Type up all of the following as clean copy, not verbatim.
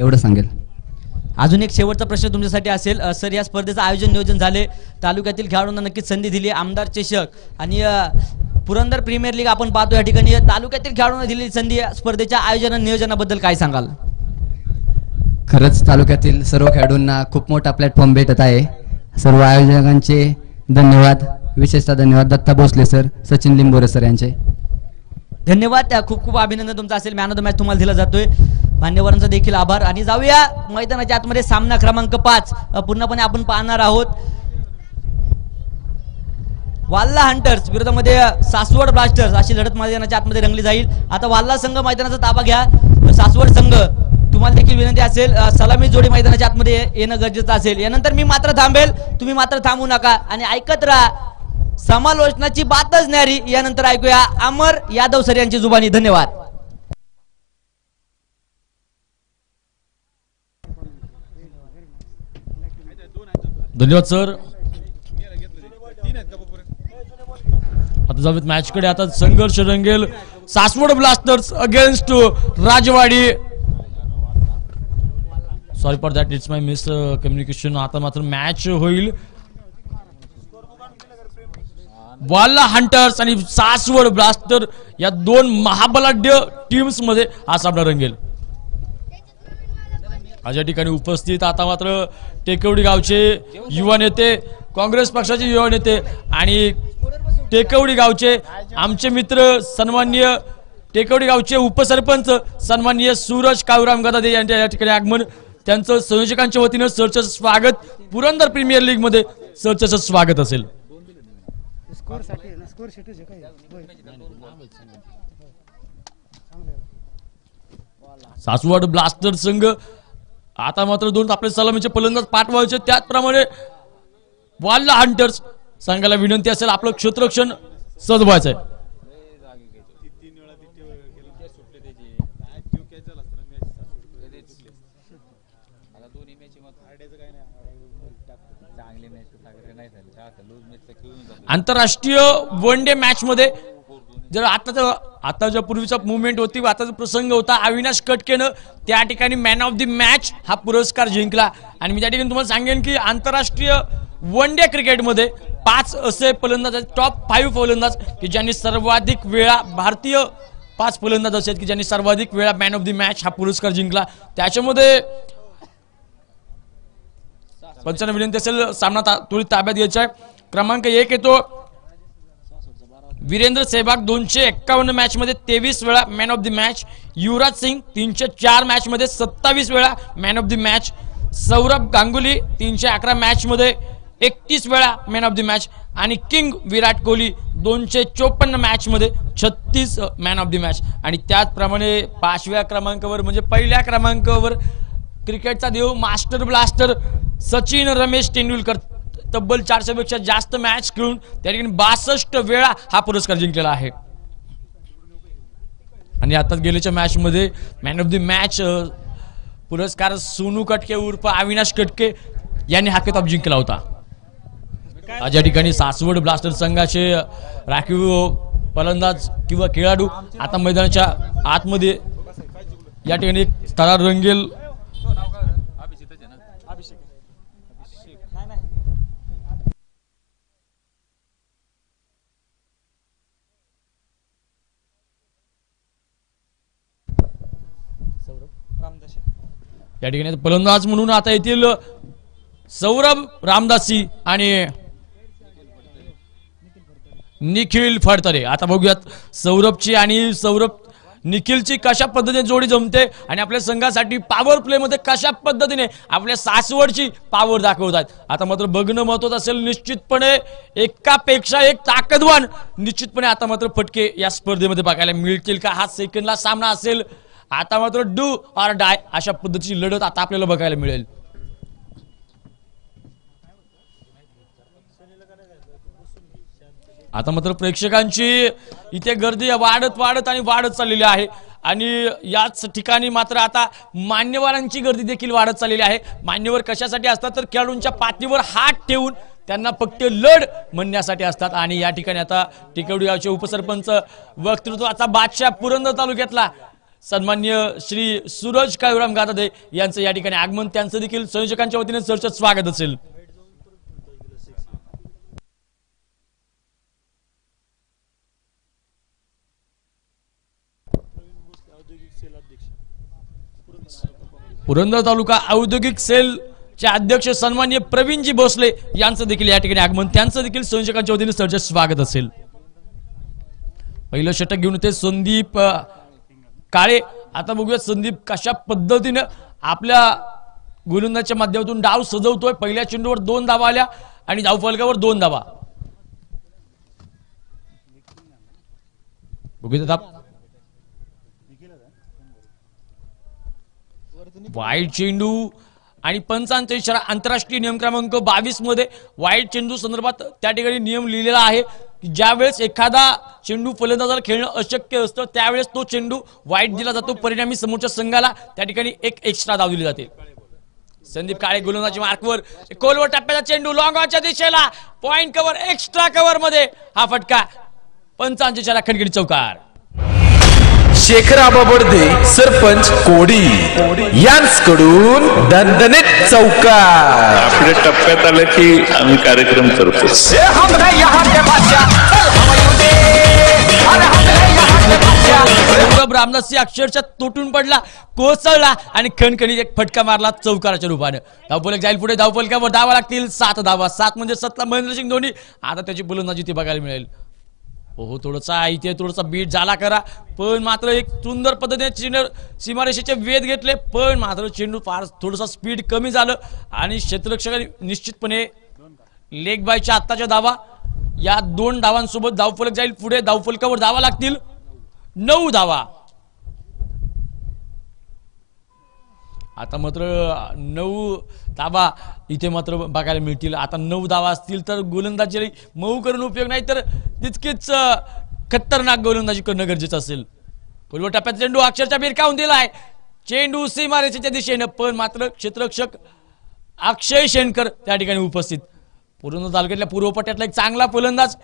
एवढं सांगेल. अजून एक शेवटचा प्रश्न तुमच्यासाठी असेल सर, या स्पर्धेचं आयोजन नियोजन झाले, तालुक्यातील खेळाडूंना नक्कीच संधी दिली, आमदार चषक आणि पुरंदर प्रीमियर लीग आपण पाहतो या ठिकाणी तालुक्यातील खेळाडूंना दिलेली संधी, स्पर्धेच्या आयोजन नियोजनाबद्दल काय सांगाल? खरंच तालुक्यातील सर्व खेळाडूंना खूप मोठा प्लॅटफॉर्म भेटत आहे. सर्व आयोजकांचे धन्यवाद, विशेषतः धन्यवाद दत्ता भोसले सर, सचिन लिंबोरे सर यांचे धन्यवाद. खूप खूप अभिनंदन तुमचं असेल. मॅन ऑफ द मॅच तुम्हाला दिला जातोय. मान्यवरांचा देखील आभार. आणि जाऊया मैदानाच्या आतमध्ये सामना क्रमांक 5 पूर्णपणे आपण पाहणार आहोत. वाल्ला हंटर्स विरोधामध्ये सासवड ब्लास्टर्स अशी लढत मैदानाच्या आतमध्ये रंगली जाईल. आता वाल्ला संघ मैदानाचा ताबा घ्या. सासवड संघ तुम्हाला देखील विनंती असेल सलामी जोडी मैदानाच्या आतमध्ये येणं गरजेचं असेल. यानंतर मी मात्र थांबेल, तुम्ही मात्र थांबू नका आणि ऐकत राहा समालोचनाची बातच न्यारी. यानंतर ऐकूया अमर यादव सर यांची जुबानी. धन्यवाद. धन्यवाद सर. आता जाऊयात मॅच कडे. आता संघर्ष रंगेल Saswad Blasters against Rajwadi. Sorry for that, it's my miscommunication. आता मात्र मॅच होईल वाल्ला हंटर्स आणि सासवड ब्लास्टर या दोन महाबलाढ्य टीम्स मध्ये हा सामना रंगेल. अशा ठिकाणी उपस्थित आता मात्र टेकवडी गावचे युवा नेते, काँग्रेस पक्षाचे युवा नेते आणि टेकवडी गावचे आमचे मित्र सन्माननीय टेकवडी गावचे उपसरपंच सन्माननीय सूरज काळूराम गदादे यांच्या या ठिकाणी आगमन. त्यांचं संयोजकांच्या वतीनं सरचं स्वागत. पुरंदर प्रीमियर लीग मध्ये सरचं स्वागत असेल. सासवड ब्लास्टर संघ आता मात्र दोन आपले सलामीचे फलंदाज पाठवायचे. त्याचप्रमाणे वाल्ला हंटर्स संघाला विनंती असेल आपलं क्षेत्ररक्षण सजवायचं आहे. आंतरराष्ट्रीय वन डे मॅच मध्ये जर आता ज्या पूर्वीचा मुवमेंट होती, आताचा प्रसंग होता, अविनाश कटकेनं त्या ठिकाणी मॅन ऑफ द मॅच हा पुरस्कार जिंकला. आणि मी त्या ठिकाणी तुम्हाला सांगेन की आंतरराष्ट्रीय वन डे क्रिकेटमध्ये 5 असे फलंदाज आहेत, टॉप 5 फलंदाज की ज्यांनी सर्वाधिक वेळा, भारतीय 5 फलंदाज असे की ज्यांनी सर्वाधिक वेळा मॅन ऑफ द मॅच हा पुरस्कार जिंकला. त्याच्यामध्ये पंचांना विनंती असेल सामना त्वरित ताब्यात घ्यायचा आहे. क्रमांक 1 येतो वीरेंद्र सेहवाग 251 मॅच मध्ये 23 वेळा man of the match. Yuvraj Singh 304 match मध्ये 27 वेळा man of the match. Saurabh Ganguly 311 match मध्ये 31 वेळा मॅन ऑफ द मॅच. आणि किंग विराट कोहली 254 मॅच मध्ये 36 मॅन ऑफ द मॅच. आणि त्याचप्रमाणे 5व्या क्रमांकावर म्हणजे पहिल्या क्रमांकावर क्रिकेटचा देव मास्टर ब्लास्टर सचिन रमेश तेंडुलकर तब्बल 400 पेक्षा जास्त मॅच खेळून त्या ठिकाणी 62 वेळा हा पुरस्कार जिंकलेला आहे. आणि आता गेल्याच्या मॅच मध्ये मॅन ऑफ द मॅच पुरस्कार सोनू कटके उर्फ अविनाश कटके यांनी हा किताब जिंकला होता. आज या ठिकाणी सासवड ब्लास्टर संघाचे राखीव फलंदाज किंवा खेळाडू आता मैदानाच्या आतमध्ये या ठिकाणी स्थळा रंगेल. या ठिकाणी फलंदाज म्हणून आता येतील सौरभ रामदासी आणि निखिल फडतरे. आता बघूयात सौरभची आणि निखिलची कशा पद्धतीने जोडी जमते आणि आपल्या संघासाठी पॉवर प्ले मध्ये कशा पद्धतीने आपल्या सासवडची पॉवर दाखवतात. आता मात्र बघणं महत्त्वाचं असेल. निश्चितपणे एकापेक्षा एक ताकदवान निश्चितपणे आता मात्र फटके या स्पर्धेमध्ये बघायला मिळतील का? हा सेकंडला सामना असेल. आता मात्र डू ऑर डाय अशा पद्धतीची लढत आता आपल्याला बघायला मिळेल. आता मात्र प्रेक्षकांची इथे गर्दी वाढत चाललेली आहे आणि याच ठिकाणी मात्र आता मान्यवरांची गर्दी देखील वाढत चाललेली आहे. मान्यवर कशासाठी असतात तर खेळाडूंच्या पाठीवर हात ठेवून त्यांना फक्त लढ म्हणण्यासाठी असतात. आणि या ठिकाणी आता टिकवडी गावचे उपसरपंच वक्तृत्वाचा बादशाह पुरंदर तालुक्यातला सन्मान्य श्री सूरज काळूराम गादादे यांचं या ठिकाणी आगमन, त्यांचं देखील संयोजकांच्या वतीने सरचं स्वागत असेल. पुरंदर तालुका औद्योगिक सेलचे अध्यक्ष सन्मान्य प्रवीणजी भोसले यांचं देखील या ठिकाणी आगमन, त्यांचं देखील संयोजकांच्या वतीने सरचं स्वागत असेल. पहिलं षटक घेऊन ते संदीप काळे. आता बघूया संदीप कशा पद्धतीने आपल्या गोलंदाजीच्या माध्यमातून डाव सजवतोय. पहिल्या चेंडूवर 2 धावा आल्या आणि धावफलकावर 2 धावा. बघूया वाईट चेंडू आणि पंचांचा इशारा. आंतरराष्ट्रीय नियम क्रमांक 22 मध्ये वाईट चेंडू संदर्भात त्या ठिकाणी नियम लिहिलेला आहे की ज्यावेळेस एखादा चेंडू फलंदाजाला खेळणं अशक्य असतं त्यावेळेस तो चेंडू वाईट दिला जातो. परिणामी समोरच्या संघाला त्या ठिकाणी एक एक्स्ट्रा धाव दिली जाते. संदीप काळे गोलंदाजी मार्कवर, खोलवर टप्प्याचा चेंडू लॉंग ऑनच्या दिशेला, पॉइंट कव्हर, एक्स्ट्रा कव्हर मध्ये हा फटका. पंचांचा इशारा, खणखणीत चौकार. शेखर बडदे सरपंच कोडी यांकडून दणदणीत चौकार. आपल्या टप्प्यात आलं की आम्ही कार्यक्रम करतो. सौरभ रामदास अक्षरशः तुटून पडला, कोसळला आणि खणखणीत एक फटका मारला चौकाराच्या रूपाने. धावफलक जाईल पुढे, धावफलकावर धावा लागतील 7 धावा. 7 म्हणजे 7ला महेंद्रसिंग धोनी. आता त्याची गोलंदाजी ती बघायला मिळेल. हो थोडासा इथे थोडासा बीट झाला करा, पण मात्र एक सुंदर पद्धतीने सीमारेषेचे वेध घेतले, पण मात्र चेंडू फार थोडासा स्पीड कमी झालं आणि क्षेत्ररक्षकांनी निश्चितपणे लेग बायच्या आत्ताच्या धावा या 2 धावांसोबत धावफलक जाईल पुढे. धावफलकावर धावा लागतील 9 धावा. आता मात्र 9 धावा इथे मात्र बघायला मिळतील. आता 9 धावा असतील तर गोलंदाजी मऊ करून उपयोग नाही, तर तितकीच खतरनाक गोलंदाजी करणं गरजेचं असेल. पूर्व टप्प्यात चेंडू अक्षरशः भिरकावून दिलाय. चेंडू सीमारेषेच्या दिशेनं, पण मात्र क्षेत्ररक्षक अक्षय शेणकर त्या ठिकाणी उपस्थित. पुरंदर तालुक्यातल्या पूर्व पट्ट्यातला एक चांगला फलंदाज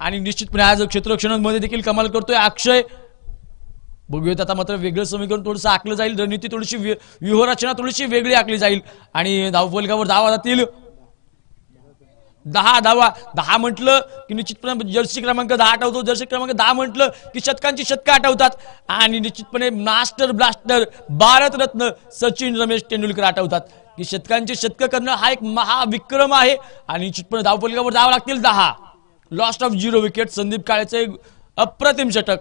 आणि निश्चितपणे आज क्षेत्ररक्षणामध्ये देखील कमाल करतोय अक्षय. बघूयात आता मात्र वेगळं समीकरण थोडंसं आखलं जाईल, रणनीती थोडीशी व्यूहरचना थोडीशी वेगळी आखली जाईल आणि धावफलकावर धावा जातील 10 धावा. 10 म्हटलं की निश्चितपणे जर्सी क्रमांक 10 आठवतो. जर्सी क्रमांक 10 म्हटलं की शतकांची शतकं आठवतात आणि निश्चितपणे मास्टर ब्लास्टर भारतरत्न सचिन रमेश तेंडुलकर आठवतात की शतकांची शतकं करणं हा एक महाविक्रम आहे. आणि निश्चितपने धावफलकावर धावा लागतील 10. Lost of 0 wicket. संदीप काळेचे अप्रतिम षटक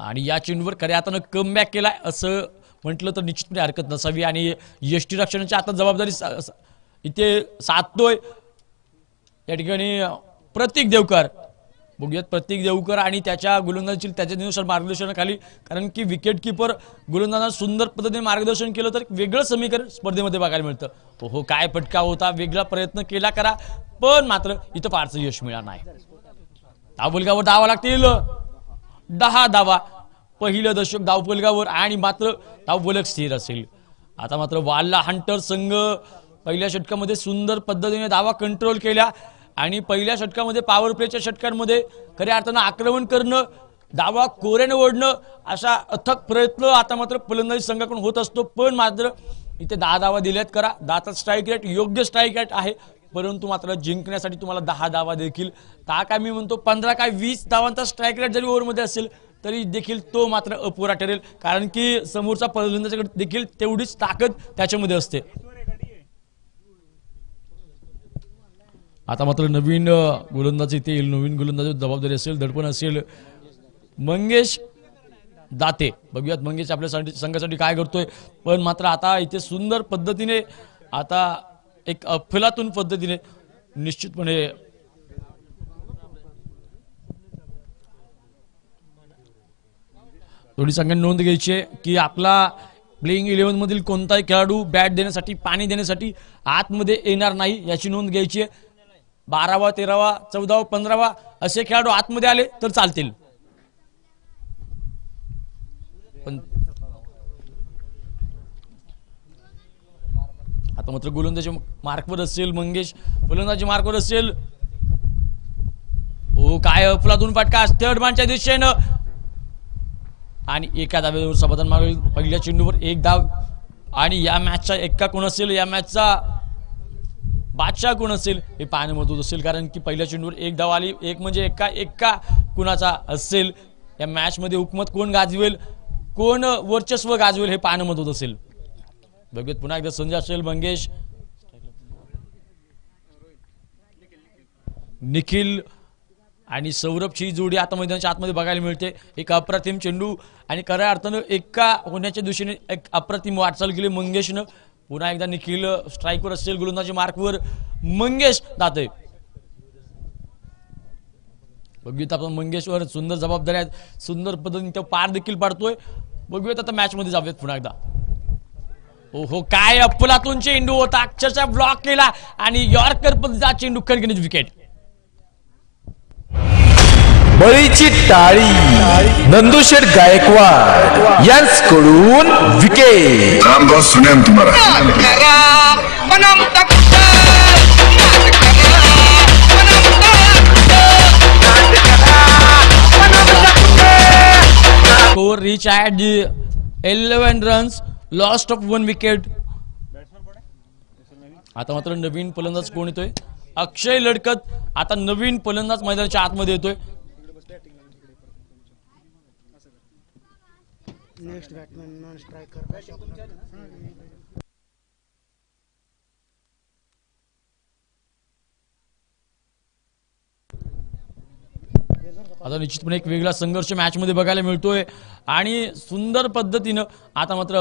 आणि या चेंडूवर खऱ्या हातानं कमबॅक केलाय असं म्हटलं तर निश्चितपणे हरकत नसावी. आणि यष्टी रक्षणाची आता जबाबदारी इथे साधतोय या ठिकाणी प्रतीक देवकर. बघूयात प्रतीक देवकर आणि त्याच्या गोलंदाजीतील त्याच्यानुसार मार्गदर्शनाखाली, कारण की विकेट किपर गोलंदाजांना सुंदर पद्धतीने मार्गदर्शन केलं तर वेगळं समीकरण स्पर्धेमध्ये बघायला मिळतं. हो काय फटका होता, वेगळा प्रयत्न केला करा, पण मात्र इथं फारसं यश मिळालं नाही. धावफलकावर धावा लागतील 10 धावा. पहिलं दशक धावफलकावर आणि मात्र धावफलक स्थिर असेल. आता मात्र वाल्ला हंटर संघ पहिल्या षटकामध्ये सुंदर पद्धतीने धावा कंट्रोल केल्या आणि पहिल्या षटकामध्ये पॉवर प्लेच्या षटकांमध्ये खऱ्या अर्थानं आक्रमण करणं, धावा कोऱ्याने ओढणं अशा अथक प्रयत्न आता मात्र फलंदाजी संघाकडून होत असतो. पण मात्र इथे 10 धावा दिल्यात करा. 10चा स्ट्राईक रेट योग्य स्ट्राईक रेट आहे, परंतु मात्र जिंकण्यासाठी तुम्हाला 10 धावा देखील, काय मी म्हणतो 15 काय 20 धावांचा स्ट्राईक रेट जरी ओव्हरमध्ये असेल तरी देखील तो मात्र अपुरा ठरेल, कारण की समोरचा फलंदाजाकडे देखील तेवढीच ताकद त्याच्यामध्ये असते. आता मात्र नवीन गोलंदाज इथे येईल, नवीन गोलंदाज जबाबदारी असेल, दडपण असेल मंगेश दाते. बघूयात मंगेश आपल्या संघासाठी काय करतोय. पण मात्र आता इथे सुंदर पद्धतीने आता एक अफलातून पद्धतीने निश्चितपणे थोडी संघाने नोंद घ्यायची आहे की आपला प्लेइंग 11 मधील कोणताही खेळाडू बॅट देण्यासाठी, पाणी देण्यासाठी आतमध्ये येणार नाही याची नोंद घ्यायची आहे. 12वा 13वा 14वा 15वा असे खेळाडू आतमध्ये आले तर चालतील. पण आता मात्र गोलंदाजी मार्कवर असेल मंगेश, फलंदाजी मार्कवर असेल. ओ काय अफलातून फटका थर्ड मॅनच्या दिशेनं आणि एका धावेवर समाधान मागेल. पहिल्या चेंडूवर एक धाव आणि या मॅचचा एक्का कोण असेल, या मॅचचा बादशाह कोण असेल हे पाहणे महत्त्वाचं असेल. कारण की पहिल्या चेंडूवर एक धाव आली, एक म्हणजे एक्का कुणाचा असेल. या मॅच मध्ये हुकमत कोण गाजवेल, कोण वर्चस्व गाजवेल हे पाहणं महत्त्वाचं असेल. बघूयात पुन्हा एकदा संजय असेल, मंगेश, निखिल आणि सौरभची जोडी आता मैदानाच्या आतमध्ये बघायला मिळते. एक अप्रतिम चेंडू आणि खऱ्या अर्थानं एक्का होण्याच्या दिशेने एक अप्रतिम वाटचाल केली मंगेशनं. पुन्हा एकदा निखिल स्ट्राईकवर असेल, गोलंदाजी मार्कवर मंगेश जातोय. बघूयात आपण मंगेशवर सुंदर जबाबदारी आहेत, सुंदर पद्धतीने तो पार देखील पाडतोय. बघूयात आता मॅच मध्ये जाऊयात पुन्हा एकदा. ओहो काय अफलातून चेंडू होता, अक्षरशः ब्लॉक केला आणि यॉर्कर पद्धतीचा चेंडू खणखणीत विकेट. बळीची टाळी नंदुशेठ गायकवाड यांच्याकडून विकेट. रामदास सुनेम तुम्हारा score reach at 11 runs, lost of 1 wicket. आता मात्र नवीन फलंदाज कोण येतोय, अक्षय लडकत. आता नवीन फलंदाज मैदानाच्या आतमध्ये येतोय. Next Batman non striker. आता निश्चितपणे एक वेगळा संघर्ष मॅच मध्ये बघायला मिळतोय आणि सुंदर पद्धतीनं आता मात्र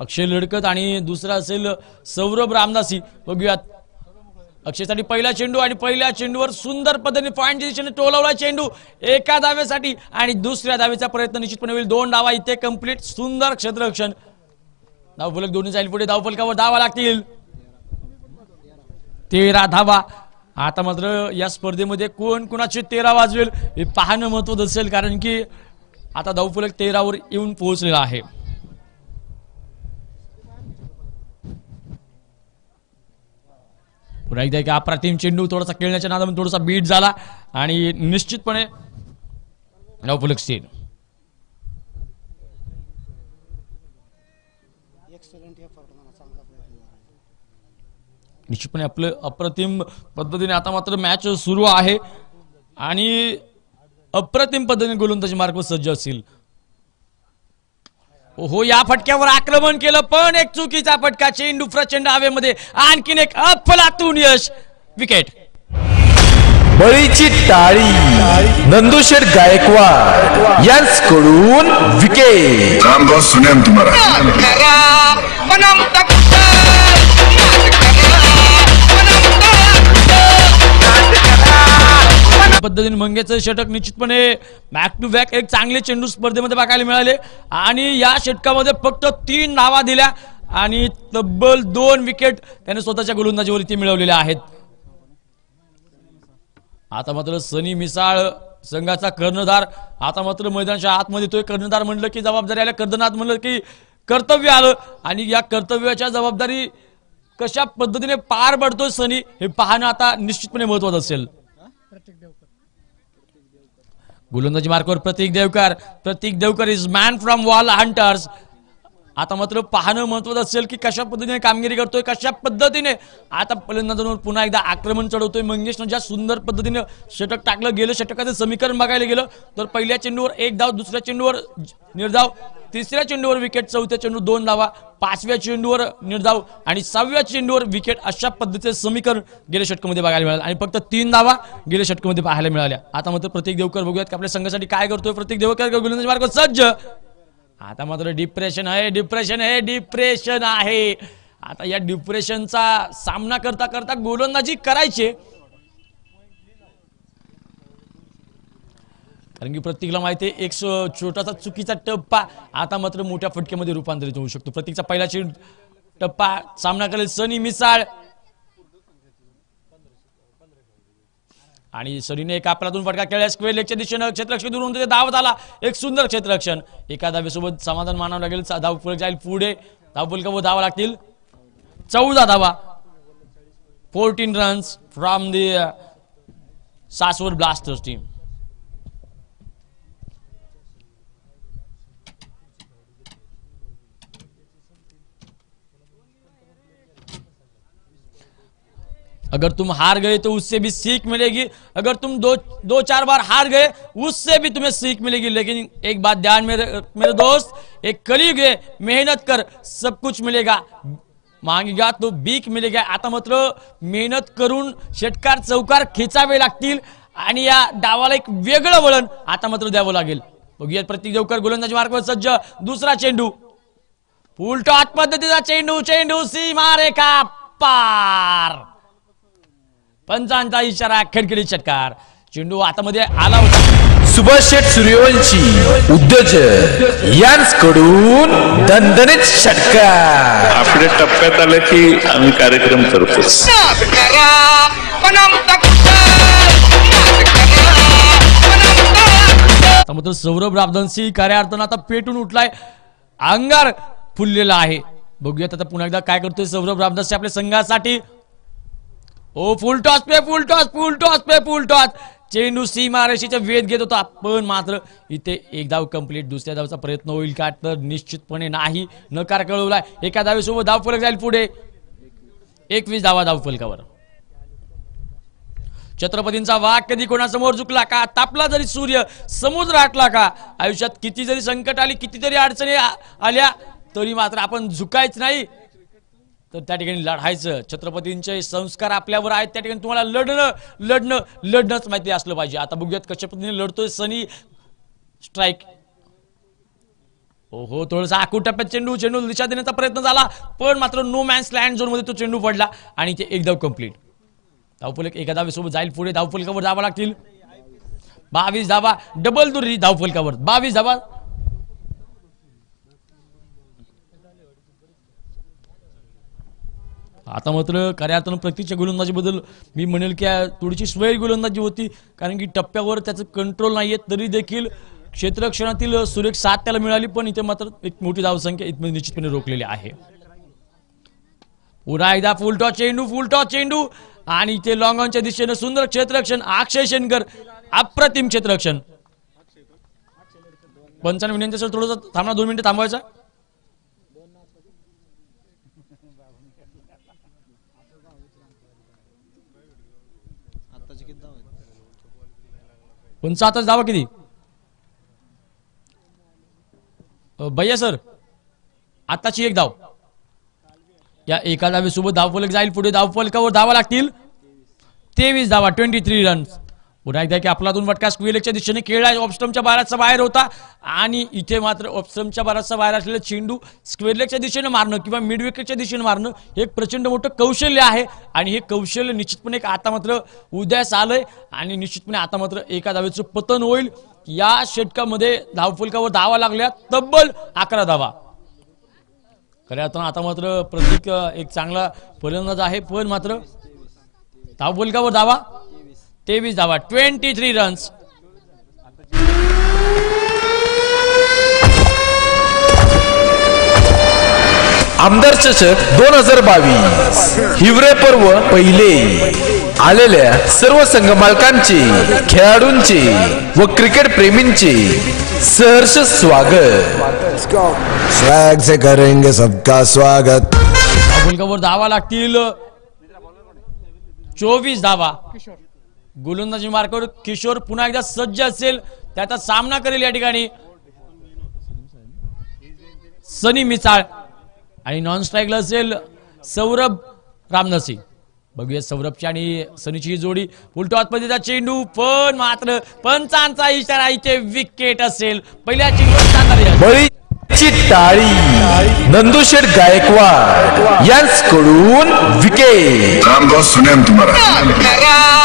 अक्षय लडकत आणि दुसरा असेल सौरभ रामदासी. बघूयात अक्षयसाठी पहिला चेंडू आणि पहिल्या चेंडूवर सुंदर पद्धतीने पॉइंटच्या दिशेने टोलवला चेंडू एका धावेसाठी आणि दुसऱ्या धावेचा प्रयत्न निश्चितपणे होईल. 2 धावा इथे कंप्लीट. सुंदर क्षेत्ररक्षण. धावफलक दोन्ही जाईल पुढे, धावफलकावर धावा लागतील. 13 धावा. आता मात्र या स्पर्धेमध्ये कोण कोणाचे 13 वाजवेल हे पाहणं महत्त्वाचं असेल, कारण की आता धावफलक 13 वर येऊन पोहोचलेला आहे. पुन्हा एकदा एक अप्रतिम चेंडू, थोडासा खेळण्याच्या नादामध्ये थोडासा बीट झाला आणि निश्चितपणे धावफलक स्थिर. निश्चितपणे आपलं अप्रतिम पद्धतीने आता मात्र मॅच सुरू आहे आणि अप्रतिम पद्धतीने गोलंदाजी मार्गवर सज्ज असतील. हो या फटक्यावर आक्रमण केलं पण एक चुकीचा फटका. चेंडू प्रचंड हवेमध्ये, आणखीन एक अफलातून यश, विकेट. बळीची टाळी नंदुशेठ गायकवाड यांच्याकडून विकेट. रामदास सुनेम तुम्हारा पद्धतीने मंगेचं षटक निश्चितपणे बॅक टू बॅक एक चांगले चेंडू स्पर्धेमध्ये बघायला मिळाले आणि या षटकामध्ये फक्त 3 धावा दिल्या आणि तब्बल 2 विकेट त्याने स्वतःच्या गोलंदाजीवरती मिळवलेल्या आहेत. आता मात्र सनी मिसाळ संघाचा कर्णधार आता मात्र मैदानाच्या आतमध्ये येतोय. कर्णधार म्हणलं की जबाबदारी आल्या, कर्णधार म्हणलं की कर्तव्य आलं आणि या कर्तव्याच्या जबाबदारी कशा पद्धतीने पार पडतोय सनी हे पाहणं आता निश्चितपणे महत्त्वाचं असेल. गोलंदाजी मार्कवर Prateek Devkar is man from Wall Hunters. आता मात्र पाहणं महत्त्वाचं असेल की कशा पद्धतीने कामगिरी करतोय, कशा पद्धतीने आता फलंदाजांवर पुन्हा एकदा आक्रमण चढवतोय. मंगेशनं ज्या सुंदर पद्धतीने षटक टाकलं गेलं, षटकाचं समीकरण बघायला गेलं तर पहिल्या चेंडूवर 1 धाव, दुसऱ्या चेंडूवर निर्धाव, तिसऱ्या चेंडूवर विकेट, चौथ्या चेंडूवर 2 धावा, 5व्या चेंडूवर निर्धाव आणि 6व्या चेंडूवर विकेट. अशा पद्धतीचे समीकरण गेल्या षटकामध्ये बघायला मिळालं आणि फक्त 3 धावा गेल्या षटकामध्ये पाहायला मिळाल्या. आता मात्र प्रतीक देवकर बघूयात की आपल्या संघासाठी काय करतोय. प्रतीक देवकर गोलंदाजी मार्गावर सज्ज. आता मात्र डिप्रेशन आहे. आता या डिप्रेशनचा सामना करता करता गोलंदाजी करायचे, कारण की प्रत्येकाला माहिती आहे एक छोटासा चुकीचा टप्पा आता मात्र मोठ्या फटक्यामध्ये रूपांतरित होऊ शकतो. प्रत्येकचा पहिला टप्पा सामना करेल सनी मिसाळ आणि सनीने एक आपलातून फटका केला स्क्वेअर लेगच्या दिशेनं. क्षेत्ररक्षण दुरून धावत आला, एक सुंदर क्षेत्ररक्षण. एका धावेसोबत समाधान मानावं लागेल. धावफलक जाईल पुढे, धावफलकावर धावा लागतील 14 धावा. 14 runs from the Saswad blasters team. अगर तुम हार गए तो उससे भी सीख मिलेगी, अगर तुम दो चार बार हार गए उससे भी तुम्हें सीख मिलेगी। लेकिन एक बात ध्यान में मेरे दोस्त, एक कलयुग है, मेहनत कर सब कुछ मिलेगा, मागेगा तो भीक मिलेगा। आता मात्र मेहनत करून षटकार चौकार खेचावे लागतील आणि या डावाला एक वेगळं वळण आता मात्र द्यावं लागेल। बघूयात प्रतीक देवकर गोलंदाजी मार्गावर सज्ज, दुसरा चेंडू फुल टॉस पद्धतीचा चेंडू, चेंडू सीमारेखा पार, पंचांचा इशारा, खडखडीत षटकार, चेंडू हातामध्ये आला होता। सुभाष शेठ सूर्यवंशी उद्योजक यांकडून दणदणीत षटकार। आपल्या टप्प्यात आलं की आम्ही कार्यक्रम करतो। मात्र सौरभ रामधनसिंह खऱ्या अर्थानं आता पेटून उठलाय, अंगार फुललेला आहे। बघूयात आता पुन्हा एकदा काय करतोय सौरभ रामधनसिंह आपल्या संघासाठी। ओ फुल टॉस पे फुल टॉस, फुल टॉस पे फुल टॉस, चेंडू सीमारेषेचा वेध घेत होता पण मात्र इथे एक धाव कंप्लीट। दुसऱ्या धावचा प्रयत्न होईल का, तर निश्चितपणे नाही, नकार कळवलाय। एका धावेसोबत धाव फलक जाईल पुढे, 21 धावा धाव फलकावर। छत्रपतींचा वाघ कधी कोणासमोर झुकला का, तापला जरी सूर्य, समुद्र आटला का, आयुष्यात किती जरी संकट आली, किती जरी अडचणी आल्या तरी मात्र आपण झुकायच नाही, तर त्या ठिकाणी लढायचं। छत्रपतींचे संस्कार आपल्यावर आहेत, त्या ठिकाणी तुम्हाला लढणंच माहिती असलं पाहिजे। आता बघूयात कशा पद्धतीने लढतोय सनी, स्ट्राइक, ओहो थोडासा आखूड टप्प्यात चेंडू दिशा देण्याचा प्रयत्न झाला पण मात्र नो मॅन्स लँड झोन मध्ये तो चेंडू पडला आणि ते एक धाव कंप्लीट। धावफलक एका धावेसोबत जाईल पुढे, धावफलकावर धावा लागतील 22 धावा, डबल दुरी धावफलकावर 22 धावा। आता मात्र खऱ्या अर्थानं प्रतीकच्या गोलंदाजीबद्दल मी म्हणेल की थोडीशी स्वैर गोलंदाजी होती, कारण की टप्प्यावर त्याचं कंट्रोल नाहीये, तरी देखील क्षेत्ररक्षणातील सुरेख साथ त्याला मिळाली, पण इथे मात्र एक मोठी धावसंख्या इथे निश्चितपणे रोखलेली आहे। पुन्हा एकदा फुल टॉस चेंडू आणि इथे लॉंग ऑनच्या दिशेने सुंदर क्षेत्ररक्षण, अक्षय शेनकर अप्रतिम क्षेत्ररक्षण। 95 विनंती असेल थोडंसं थांबा, 2 मिनिटं थांबवायचा। आता धावा किती भैया सर, आताची एक धाव, या एका धावेसोबत धावफलक जाईल पुढे, धावफलकावर धावा लागतील 23 धावा, 23 रन्स। पुन्हा एकदा की आपला दोन फटका स्क्वेअरच्या दिशेने खेळला, ऑफस्टम्पच्या बाराचा बाहेर होता आणि इथे मात्र ऑफस्टम्पच्या बाराचा बाहेर असलेला चेंडू स्क्वेअरच्या दिशेने मारणं किंवा मिड विकेटच्या दिशेने मारणं हे एक प्रचंड मोठं कौशल्य आहे आणि हे कौशल्य निश्चितपणे आता मात्र उदयास आलंय आणि निश्चितपणे आता मात्र एका धावेचं पतन होईल। या षटकामध्ये धावफलकावर धावा लागल्या तब्बल 11 धावा। खऱ्या अर्थानं आता मात्र प्रतीक एक चांगला फलंदाज आहे पण मात्र धावफलकावर धावा 23 धावा, 23 रन्स। आमदार चषक 2022 हिवरे पर्व पहिले आलेल्या सर्व संघ मालकांचे, खेळाडूंचे व क्रिकेट प्रेमींचे सहर्ष स्वागत। स्वैग से करेंगे सबका स्वागत। धावफलकावर धावा लागतील 24 धावा। गोलंदाजी मार्कावर किशोर पुन्हा एकदा सज्ज असेल, त्याचा सामना करेल या ठिकाणी सनी मिसाळ आणि नॉन स्ट्राईकला असेल सौरभ रामधनसिंह। बघूया सौरभची आणि सनीची जोडी, फुलटॉस पद्धतीचा चेंडू पण मात्र पंचांचा इशारा, इथे विकेट असेल। पहिल्या चेंडूवर बळीची टाळी, नंदुशेठ गायकवाड यांकडून विकेट। राम बहुत सुने हम तुम्हारा।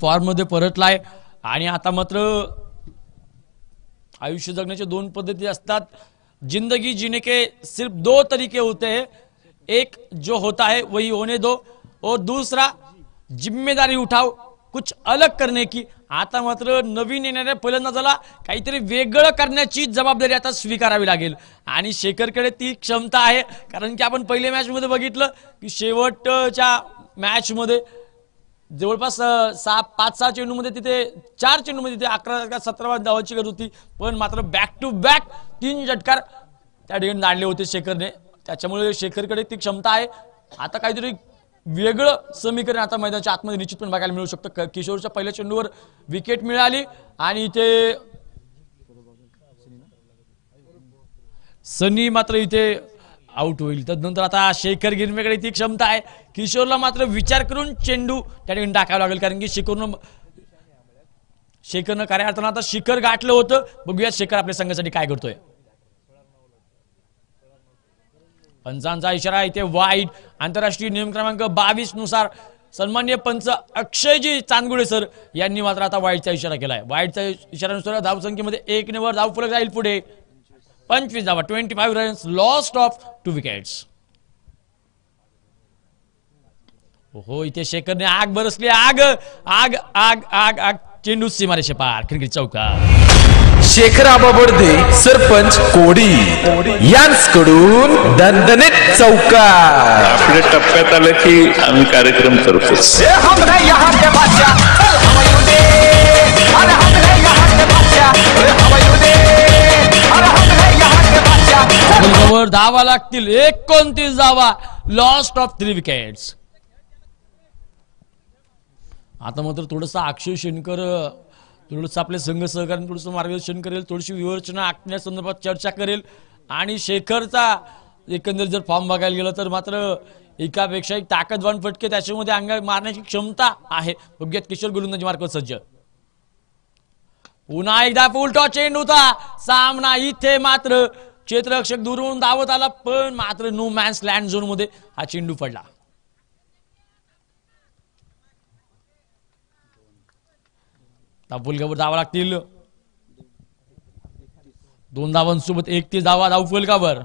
फॉर्म मध्ये परतलाय आणि आता मात्र आयुष्य जगण्याचे 2 पद्धती असतात। जिंदगी जीने के सिर्फ 2 तरीके होते हैं, एक जो होता है वही होने दो और दूसरा जिम्मेदारी उठाओ कुछ अलग करने की। आता मात्र नवीन येणाऱ्या फलंदाजाला काहीतरी वेगळं करण्याची जबाबदारी आता स्वीकारावी लागेल आणि शेखरकडे ती क्षमता आहे, कारण की आपण पहिल्या मॅच मध्ये बघितलं की शेवटच्या मॅच मध्ये जवळपास 5-6 चेंडूमध्ये तिथे 4 चेंडूमध्ये तिथे 11-17 धावांची गरज होती, पण मात्र बॅक टू बॅक 3 षटकार त्या ठिकाणी नाडले होते शेखरने. त्याच्यामुळे शेखरकडे ती क्षमता आहे. आता काहीतरी वेगळं समीकरण आता मैदानाच्या आतमध्ये निश्चितपणे बघायला मिळू शकतं. किशोरच्या पहिल्या चेंडूवर विकेट मिळाली आणि इथे सनी मात्र इथे आउट होईल. त्यानंतर आता शेखर गिरमेकडे ती क्षमता आहे. किशोरला मात्र विचार करून चेंडू त्या ठिकाणी टाकावा लागेल, कारण की शेखरनं कार्य अर्थानं आता शिखर गाठलं होतं. बघूया शेखर आपल्या संघासाठी काय करतोय. पंचांचा इशारा इथे वाईड. आंतरराष्ट्रीय नियम क्रमांक 22 नुसार सन्माननीय पंच अक्षयजी चांदगुडे सर यांनी मात्र आता वाईडचा इशारा केलाय. वाईडच्या इशाऱ्यानुसार धावसंख्येमध्ये 1 ने वर धावफलक जाईल पुढे. 25 धावा, 25 रन्स, लॉस्ट ऑफ 2 विकेट्स. हो, इथे शेखरने आग बरसली. आग आग आग आग आग चेंडू सीमारेषे पार, क्रिकेट चौकार. शेखर आबा बडदे सरपंच कोडी यांकडून दणदणीत चौकार. आपल्या टप्प्यात आलं की आम्ही कार्यक्रम करतो. धावा लागतील 29 धावा, लॉस्ट ऑफ 3 विकेट्स. आता मात्र थोडंसं अक्षय शेनकर थोडंसं आपले संघ सहकारी थोडंसं मार्गदर्शन करेल, थोडीशी विवेचना आखण्यासंदर्भात चर्चा करेल. आणि शेखरचा एकंदर जर फॉर्म बघायला गेलं तर मात्र एकापेक्षा एक ताकदवान फटके त्याच्यामध्ये अंगा मारण्याची क्षमता आहे. बघूयात किशोर गोलंदाजी मार्फत सज्ज. पुन्हा एकदा फुल टॉस चेंडू होता. सामना इथे मात्र क्षेत्ररक्षक दूरवरून धावत आला, पण मात्र नो मॅन्स लँड झोन मध्ये हा चेंडू पडला. धावफलकावर धावा लागतील. 2 धावांसोबत 31 धावा धावफलकावर.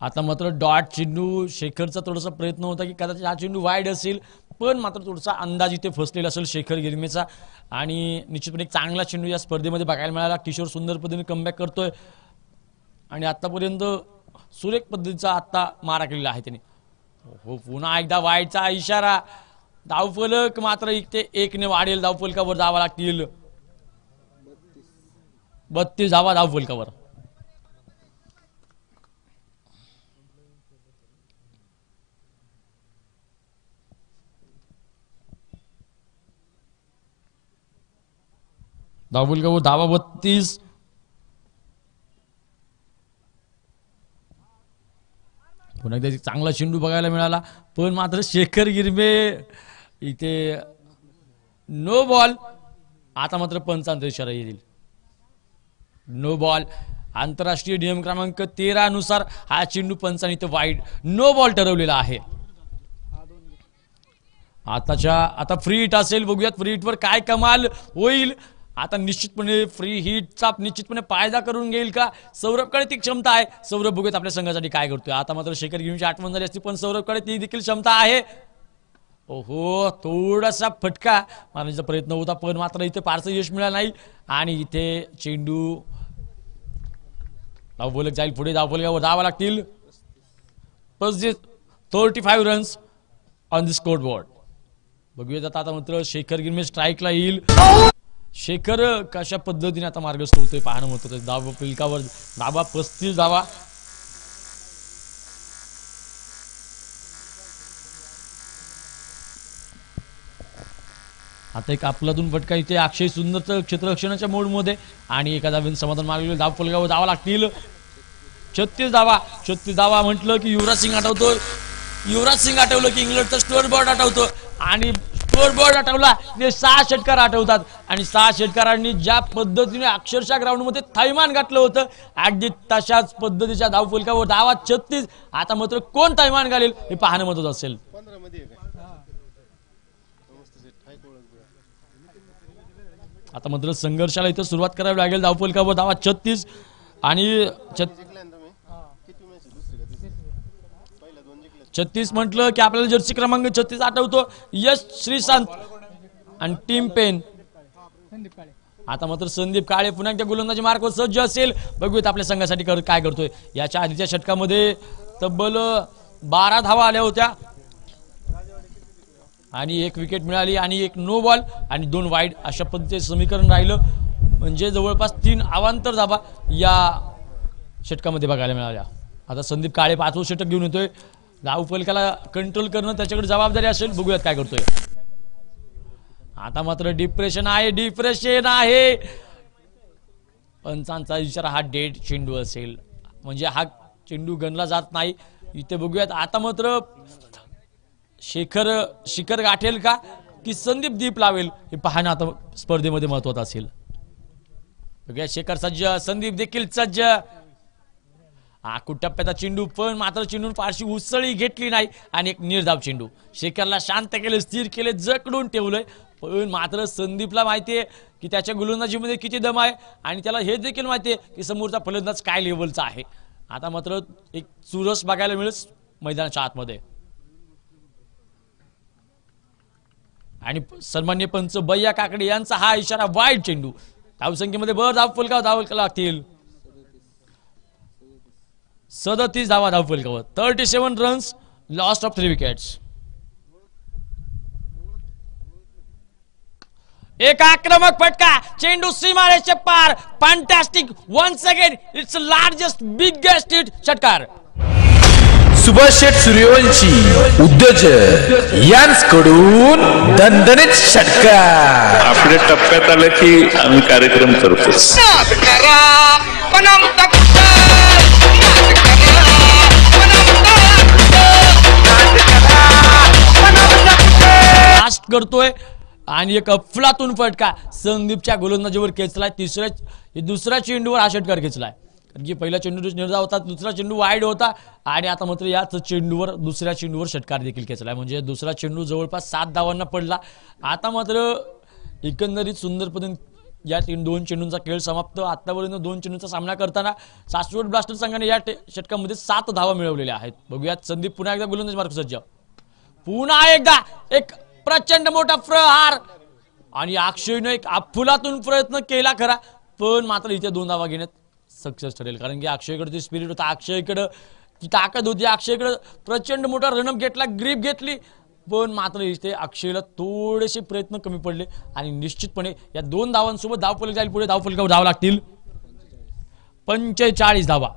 आता मात्र डॉट चेंडू शेखरचा थोडासा प्रयत्न होता की कदाचित हा चेंडू वाईड असेल, पण मात्र थोडासा अंदाज इथे फसलेला असेल शेखर गिरमेचा. आणि निश्चितपणे एक चांगला चेंडू या स्पर्धेमध्ये बघायला मिळाला. किशोर सुंदर पद्धतीने कमबॅक करतोय आणि आतापर्यंत सुरेख पद्धतीचा आता मारा केलेला आहे त्याने. हो, पुन्हा एकदा वाईडचा इशारा. धावफलक मात्र इथे 1 ने वाढेल. धावफलकावर धावा लागतील 32 धावा धावफलकावर. धावफलकावर धावा 32. पुन्हा एकदा चांगला चेंडू बघायला मिळाला, पण मात्र शेखर गिरमे इथे नो बॉल. आता मात्र पंचांचा इशारा येईल. No ball. आंतरराष्ट्रीय नियम क्रमांक 13 नुसार हा चेंडू पंचांनी इथे वाईड नो बॉल ठरवलेला आहे. आता फ्री हिट असेल. बघूयात फ्री हिटवर काय कमाल होईल. आता निश्चितपणे फ्री हिटचा निश्चितपणे फायदा करून घेईल का सौरभकडे ती क्षमता आहे. सौरभ बघूयात आपल्या संघासाठी काय करतोय. आता मात्र शेखर गिरमेची आठवण झाली असती, पण सौरभकडे ती देखील क्षमता आहे. ओहो, थोडासा फटका मारण्याचा प्रयत्न होता, पण मात्र इथे फारसं यश मिळालं नाही. आणि इथे चेंडू धावफलक जाईल पुढे. धावफलकावर धावा लागतील 35 runs on the score board. बघूयात आता मात्र शेखर गिरमे स्ट्राईकला येईल. शेखर कशा पद्धतीने आता मार्गस्थ होतोय पाहणं महत्त्वाचं. धावफलकावर धावा 35 धावा. आता एक आपलातून फटका इथे अक्षय सुंदरचं क्षेत्ररक्षणाच्या मोडमध्ये आणि एका धावेने समाधान मागले. धावफलकावर धावा लागतील 36 धावा. 36 धावा म्हटलं की युवराज सिंग आठवतो. युवराज सिंग आठवलं की इंग्लंडचा स्टोअर बोर्ड आठवतो आणि स्कोर बोर्ड आठवला ते 6 षटकार आठवतात. आणि 6 षटकारांनी ज्या पद्धतीने अक्षरशः ग्राउंडमध्ये थैमान घातलं होतं अगदी तशाच पद्धतीच्या धावफलकावर धावा 36. आता मात्र कोण थैमान घालेल हे पाहणं महत्त्वाचं असेल. आता मात्र संघर्षाला इथं सुरुवात करावी लागेल. धावफलकावर धावा 36 आणि 36 म्हटलं की आपल्याला जर्सी क्रमांक 36 आठवतो. यश श्रीशांत आणि टीम पेन. आता मात्र संदीप काळे पुन्हा एकदा गोलंदाजी मार्कवर सज्ज असेल. बघूयात आपल्या संघासाठी काय करतोय. याच्या आधीच्या षटकामध्ये तब्बल 12 धावा आल्या होत्या आणि 1 विकेट मिळाली आणि 1 नो बॉल आणि 2 वाईड अशा पद्धतीचे समीकरण राहिलं. म्हणजे जवळपास 3 अवांतर धावा या षटकामध्ये बघायला मिळाल्या. आता संदीप काळे 5वं षटक घेऊन येतोय. धावफलकाला कंट्रोल करणं त्याच्याकडे जबाबदारी असेल. बघूयात काय करतोय. आता मात्र डिप्रेशन आहे. पंचांचा इशारा हा डेड चेंडू असेल म्हणजे हा चेंडू गणला जात नाही. इथे बघूयात आता मात्र शिखर गाठेल का की संदीप दीप लावेल हे पाहणं आता स्पर्धेमध्ये महत्वाचं असेल. बघूया शेखर सज्ज, संदीप देखील सज्ज. टप्प्याचा चेंडू पण मात्र चेंडून फारशी उसळी घेतली नाही आणि एक निर्धाव चेंडू. शेखरला शांत केले, स्थिर केले, जकडून ठेवलंय. पण मात्र संदीपला माहितीये की त्याच्या गोलंदाजीमध्ये किती दम आहे आणि त्याला हे देखील माहितीये की समोरचा फलंदाज काय लेवलचा आहे. आता मात्र एक चुरस बघायला मिळेल मैदानाच्या आतमध्ये. आणि सन्मान्य पंच बय्या काकडे यांचा हा इशारा वाईड चेंडू. धावसंख्येमध्ये धावफलकावर लागतील 37 धावा धावफलकावर. 37 रन्स, लॉस्ट ऑफ 3 विकेट्स. एक आक्रमक फटका, चेंडू सीमारेषे पार. Fantastic once again, it's largest biggest hit. षटकार सुभाष शेठ सूर्यवंशी उद्योजक यांकडून दणदणीत षटकार. आपल्या टप्प्यात आलं की आम्ही कार्यक्रम करतो. लास्ट करतोय आणि एक अफलातून फटका संदीपच्या गोलंदाजीवर खेचलाय. दुसऱ्या चेंडूवर हा षटकार खेचलाय. कारण की पहिला चेंडू निर्धाव होता, दुसरा चेंडू वाईड होता आणि आता मात्र याच चेंडूवर दुसऱ्या चेंडूवर षटकार देखील खेचलाय. म्हणजे दुसरा चेंडू जवळपास 7 धावांना पडला. आता मात्र एकंदरीत सुंदर पद्धतीने या 2 चेंडूंचा खेळ समाप्त. आतापर्यंत 2 चेंडूंचा सामना करताना सासवड ब्लास्टर संघाने या षटकामध्ये 7 धावा मिळवलेल्या आहेत. बघूयात संदीप पुन्हा एकदा गोलंदाज मार्ग सज्ज. पुन्हा एकदा एक प्रचंड मोठा प्रहार आणि अक्षयने एक अफुलातून प्रयत्न केला खरा पण मात्र इथे 2 धावा घेण्यात सक्सेस ठरेल. कारण की अक्षयकडे ती स्पिरिट होता, अक्षयकडे ती ताकद होती, अक्षयकडे प्रचंड मोठा रनअप घेतला, ग्रीप घेतली. पण मात्र इथे अक्षयला थोडेसे प्रयत्न कमी पडले आणि निश्चितपणे या 2 धावांसोबत धावफलक जाईल पुढे. धावफलकावर धावा लागतील 45 धावा,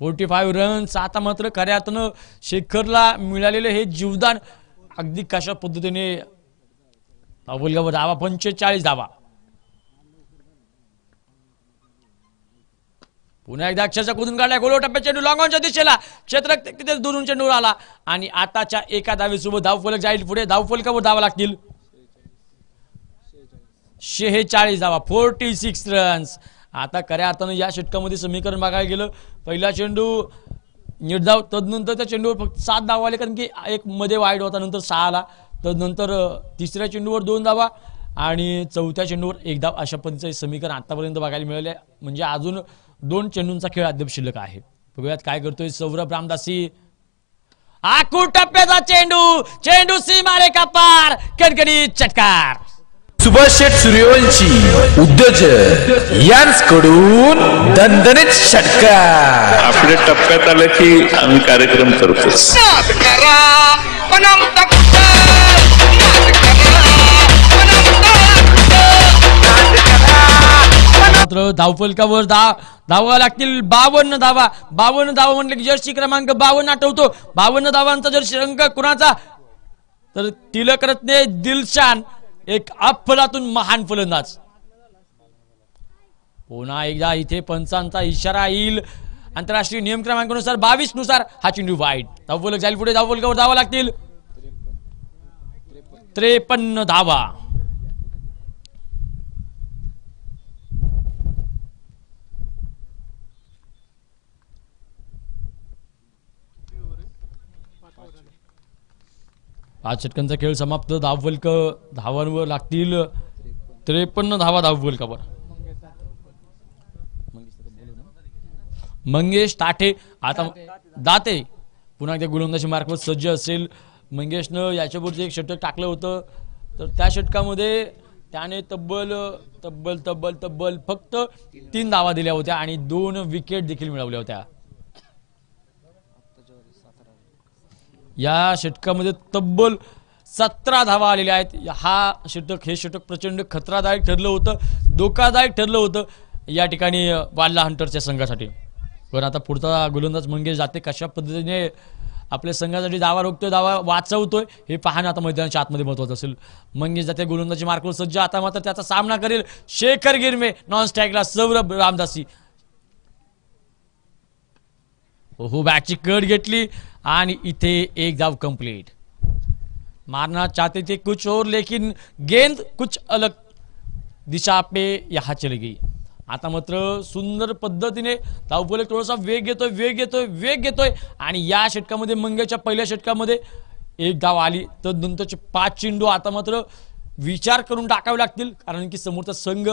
45 रन्स. आता मात्र खऱ्या अर्थानं शेखरला मिळालेलं हे जीवदान अगदी कशा पद्धतीने धावफलकावर धावा 45 धावा. पुन्हा एकदा अक्षरशः कुदून काढलाय गोल टप्प्यात चेंडू लॉंगॉनच्या दिशेला, क्षेत्र तिथे दुरून चेंडूवर आला आणि आताच्या एका धावेसोबत धावफलक जाईल पुढे. धावफलकावर धावा लागतील 46 धावा, 46 रन्स. आता खऱ्या अर्थानं या षटकामध्ये समीकरण बघायला गेलं पहिला चेंडू निर्धाव, तदनंतर त्या चेंडूवर फक्त 7 धावा आले कारण की एक मध्ये वाईड होता, नंतर 6 आला. तदनंतर तिसऱ्या चेंडूवर 2 धावा आणि चौथ्या चेंडूवर 1 धाव. अशा पद्धतीचे समीकरण आतापर्यंत बघायला मिळाले. म्हणजे अजून 2 चेंडूंचा खेळ अद्याप शिल्लक आहे. बघूयात काय करतोय सौरभ रामदासी. टप्प्याचा चेंडू सीमारेखा पार, कडकडीत षटकार. सुभाष शेठ सूर्यवंशी उद्योजक यांकडून दणदणीत षटकार. आपल्या टप्प्यात आलं की आम्ही कार्यक्रम करतो. मात्र धावफलकावर धावा लागतील 52 धावा. 52 धावा म्हटलं की जर्सी क्रमांक 52 आठवतो. 52 धावांचा जर्सी रंग कुणाचा तर तिलकरत्ने दिलशान, एक अफलातून महान फलंदाज. पुन्हा एकदा इथे पंचांचा इशारा येईल. आंतरराष्ट्रीय नियम क्रमांकानुसार 22 नुसार हा चेंडू वाईड. धावफलक जाईल पुढे. धावफलकावर धावा लागतील 53 धावा. आज षटकांचा खेळ समाप्त. धावफलक धावांवर लागतील 53 धावा धावफलकावर. मंगेश ताठे आता दाते पुन्हा एकदा गोलंदाजी मार्कवर सज्ज असेल. मंगेशनं याच्यापूर्वी एक षटक टाकलं होतं तर त्या षटकामध्ये त्याने तब्बल तब्बल तब्बल तब्बल फक्त 3 धावा दिल्या होत्या आणि 2 विकेट देखील मिळवल्या होत्या. या षटकामध्ये तब्बल 17 धावा आलेल्या आहेत. हे षटक प्रचंड खतरादायक ठरलं होतं, धोकादायक ठरलं होतं या ठिकाणी वाल्ला हंटरच्या संघासाठी. पण आता पुढचा गोलंदाज मंगेश जाते कशा पद्धतीने आपल्या संघासाठी धावा रोखतोय, धावा वाचवतोय हे पाहणं आता मैदानाच्या आतमध्ये महत्वाचं असेल. मंगेश जाते गोलंदाजी मार्कवर सज्ज. आता मात्र त्याचा सामना करेल शेखर गिरमे. नॉन स्ट्राईकला सौरभ रामदासी. हो बॅटची कट घेतली आणि इथे एक धाव कंप्लीट. मारना चाहते थे कुछ और लेकिन गेंद कुछ अलग दिशा पे यहाँ चली गई. आता मात्र सुंदर पद्धतीने धावफलक थोडासा वेग घेतोय आणि या षटकामध्ये मंगेशच्या पहिल्या षटकामध्ये एक धाव आली तर नंतरचे 5 चेंडू आता मात्र विचार करून टाकावे लागतील, कारण की समोरचा संघ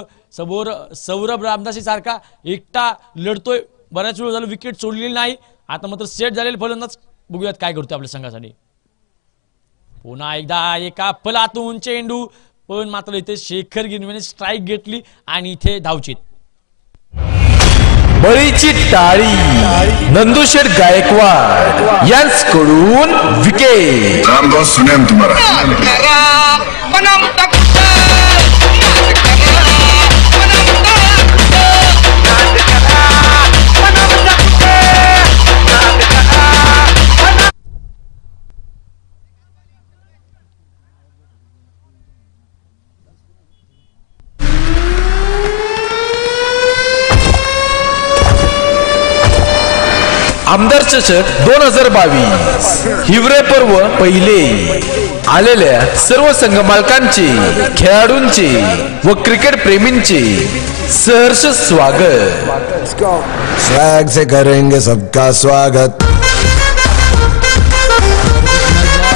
सौरभ रामदासी सारखा एकटा लढतोय. बऱ्याच वेळ झालं विकेट सोडलेली नाही. आता मात्र सेट झालेले फलंदाज बघूयात काय करतोय आपल्या संघासाठी. पुन्हा एकदा एका फलातून चेंडू, पण मात्र इथे शेखर गिरमेने स्ट्राईक घेतली आणि इथे धावचीत. बळीची टाळी नंदुशेठ गायकवाड यांच्याकडून विकेट. रामदास सुने तुम्हारा आमदार चषक 2022 हिवरे पर्व पहिले. आलेल्या सर्व संघ मालकांचे, खेळाडूंचे व क्रिकेट प्रेमींचे सहर्ष स्वागत. स्वैग से करेंगे सबका स्वागत.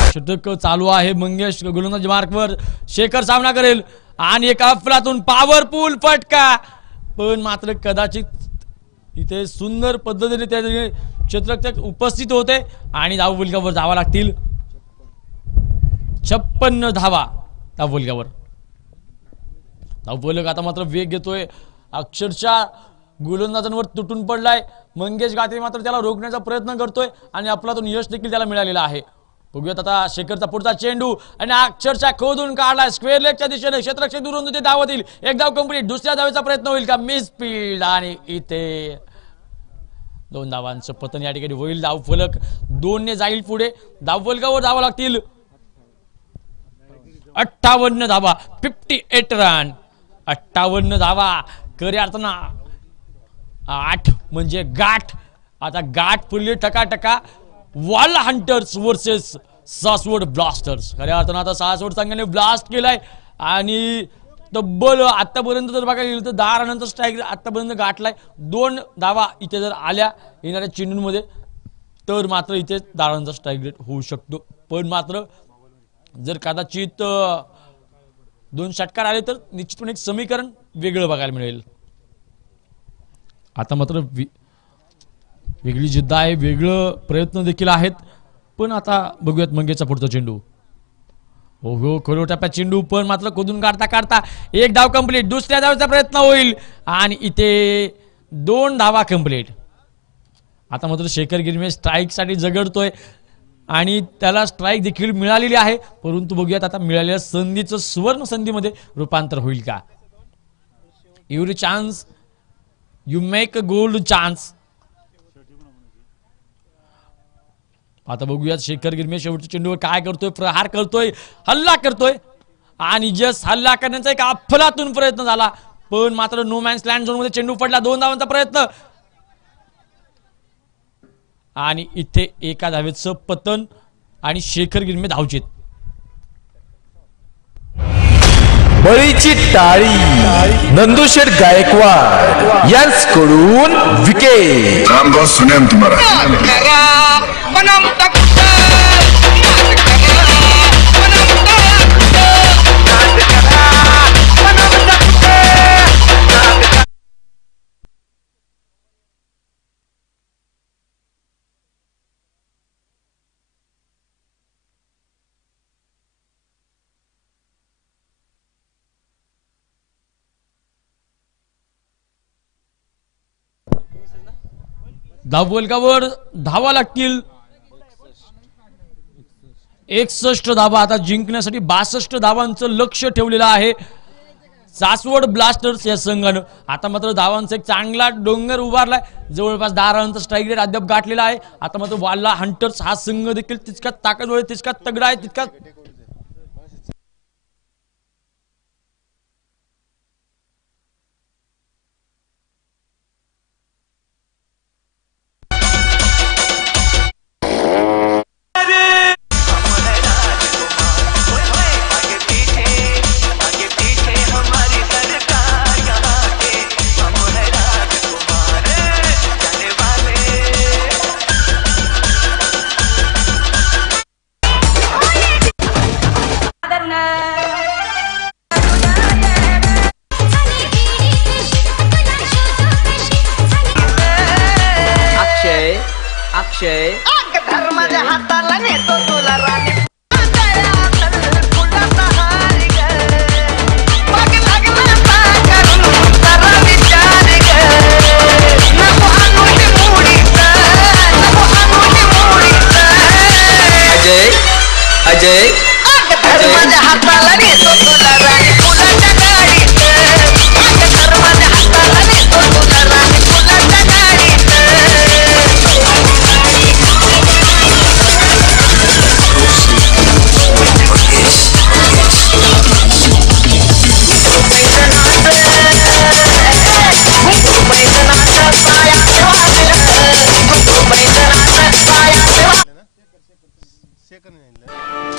षटक चालू आहे. मंगेश गोलंदाज मार्कवर. शेखर सामना करेल आणि एका अफलातून पॉवरफुल फटका, पण मात्र कदाचित इथे सुंदर पद्धतीने त्या क्षेत्ररक्षक उपस्थित होते आणि धावफलकावर धावा लागतील. 56 धावा धावफलकावर. धावफलक आता मात्र वेग घेतोय, अक्षरशः गोलंदाजांवर तुटून पडलाय. मंगेश गाते मात्र त्याला रोखण्याचा प्रयत्न करतोय आणि अफलातून यश देखील त्याला मिळालेलं आहे. बघूयात आता शेखरचा पुढचा चेंडू आणि अक्षरशः खोदून काढलाय स्क्वेअर लेगच्या दिशेने. क्षेत्ररक्षक दुरून ते धावत येईल. एक धाव कंप्लीट. दुसऱ्या धावेचा प्रयत्न होईल का? मिस फील्ड आणि इथे 2 धावांचं पतन या ठिकाणी होईल. धावफलक 2 ने जाईल पुढे. धावफलकावर धावा लागतील 58 धावा. 58 रन. 58 धावा खऱ्या अर्थानं 8 म्हणजे गाठ. आता गाठ फुलली टकाटका. Walla Hunters versus Saswad Blasters. खऱ्या अर्थानं आता सासवड संघाने ब्लास्ट केलाय आणि तब्बल आतापर्यंत जर बघायला गेलं तर 10 रनांचा स्ट्राईक आतापर्यंत गाठलाय. 2 धावा इथे जर आल्या येणाऱ्या चेंडूंमध्ये तर मात्र इथे 10 रनांचा स्ट्राईक रेट होऊ शकतो. पण मात्र जर कदाचित 2 षटकार आले तर निश्चितपणे एक समीकरण वेगळं बघायला मिळेल. आता मात्र वेगळी जिद्द आहे, वेगळं प्रयत्न देखील आहेत. पण आता बघूयात मंगेशचा पुढचा चेंडू. हो खोलो टप्प्यात चेंडू, पण मात्र खोदून काढता एक धाव कंप्लीट. दुसऱ्या धावेचा प्रयत्न होईल आणि इथे 2 धावा कंप्लीट. आता मात्र शेखर गिरमे स्ट्राईक साठी झगडतोय आणि त्याला स्ट्राईक देखील मिळालेली आहे. परंतु बघूयात आता मिळालेल्या संधीचं सुवर्ण संधीमध्ये रूपांतर होईल का? Every chance you make a gold chance. आता बघूयात शेखर गिरमे शेवटच्या चेंडूवर काय करतोय. प्रहार करतोय, हल्ला करतोय आणि जस्ट हल्ला करण्याचा एक अफलातून प्रयत्न झाला, पण मात्र नो मॅन्स लँड झोन मध्ये चेंडू पडला. 2 धावांचा प्रयत्न आणि इथे एका धावेचं पतन आणि शेखर गिरमे धावचीत. बळीची टाळी नंदुशेठ गायकवाड यांच्याकडून विकेट. रामदास सुने तुम्हारा धावफलकावर धावा लागतील 61 धावा आता जिंकण्यासाठी 62 धावांचं लक्ष ठेवलेलं आहे सासवड ब्लास्टर्स या संघानं। आता मात्र धावांचा एक चांगला डोंगर उभारलाय, जवळपास 10 रनचा स्ट्राईक रेट अद्याप गाठलेला आहे। आता मात्र वाल्ला हंटर्स हा संघ देखील तितका ताकदवर तितका तगडा आहे तितका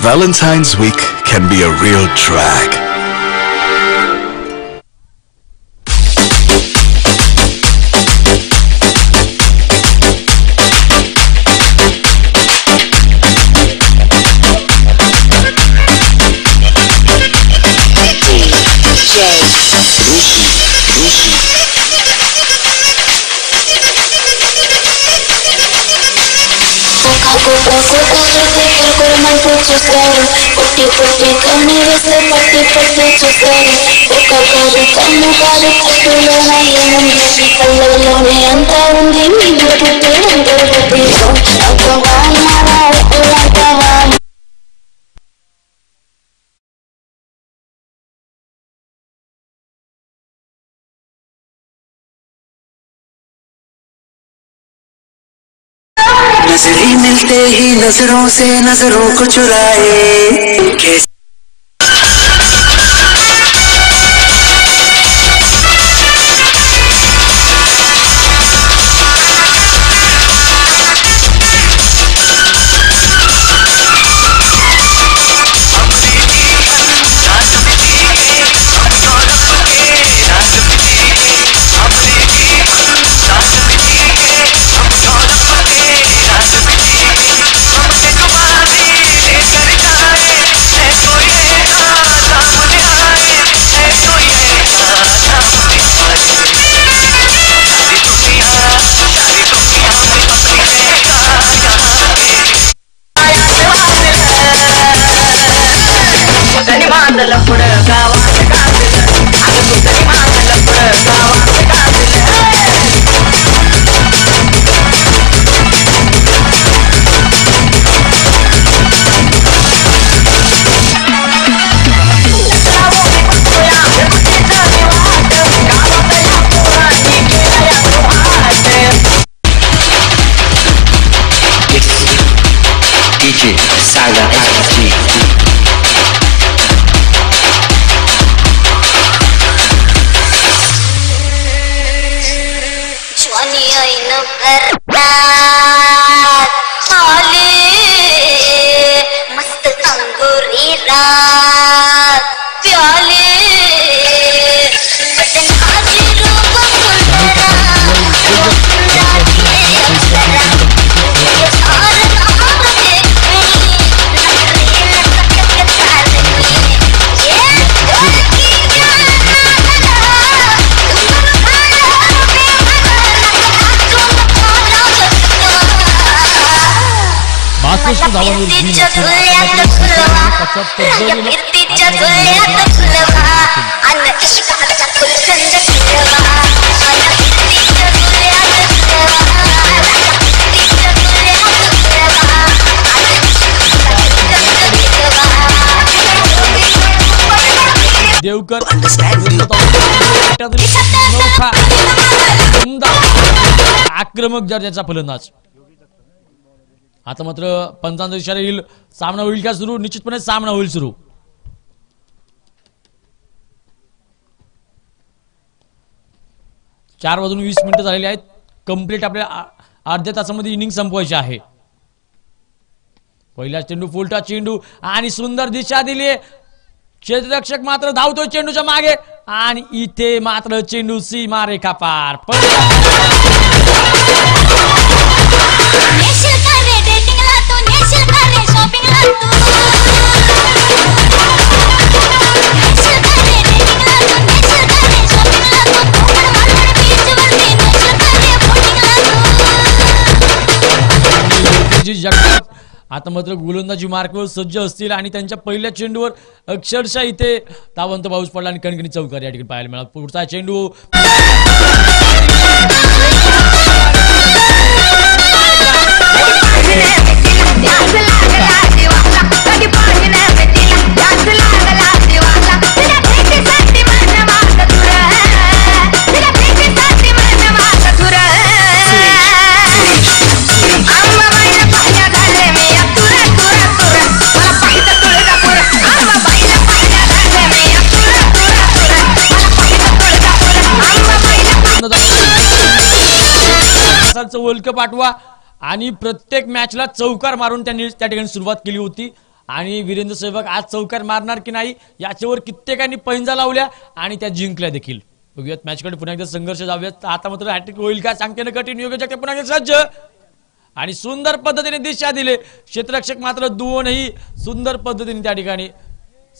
Valentine's week can be a real drag. చూస్తారు పుట్టి పుట్టి కన్ను వేస్తే పట్టి పట్టి చూస్తారు ఒక్కొక్కరు కన్ను కాదు కట్టులోన ఏముంది కళ్ళలోనే అంతా ఉంది మీరు పుట్టి అందరూ పుట్టి नजरें मिलते ही नजरों से नजरों को चुराए कैसे कीर्तीच्या तेंडुलकर आक्रमक दर्जाचा फलंदाज. आता मात्र पंचांचा इशारा येईल. सामना होईल का सुरू? निश्चितपणे सामना होईल सुरू. चार वाजून 20 मिनिटं झालेली आहेत. कंप्लीट आपल्या अर्ध्या तासामध्ये इनिंग संपवायची आहे. पहिला चेंडू फुलटा चेंडू आणि सुंदर दिशा दिली. क्षेत्ररक्षक मात्र धावतोय चेंडूच्या मागे आणि इथे मात्र चेंडू सीमा रेखा पार. जगताप आता मात्र गोलंदाजी मार्कवर सज्ज असतील आणि त्यांच्या पहिल्या चेंडूवर अक्षरशः इथे तावंत पाऊस पडला आणि कणकणी चौकार या ठिकाणी पाहायला मिळाला. पुढचा चेंडू वर्ल्ड कप आठवा आणि प्रत्येक मॅचला चौकार मारून त्यांनी त्या ठिकाणी सुरुवात केली होती आणि वीरेंद्र सहवाग आज चौकार मारणार की नाही याच्यावर कित्येकांनी पैंजा लावल्या आणि त्या जिंकल्या देखील. बघूयात मॅचकडे पुन्हा एकदा संघर्ष जाऊयात. आता मात्र हॅट्रिक होईल का सांगते ना कठीण. योग्य पुन्हा एकदा सज्ज आणि सुंदर पद्धतीने दिशा दिले. क्षेत्ररक्षक मात्र दोनही सुंदर पद्धतीने त्या ठिकाणी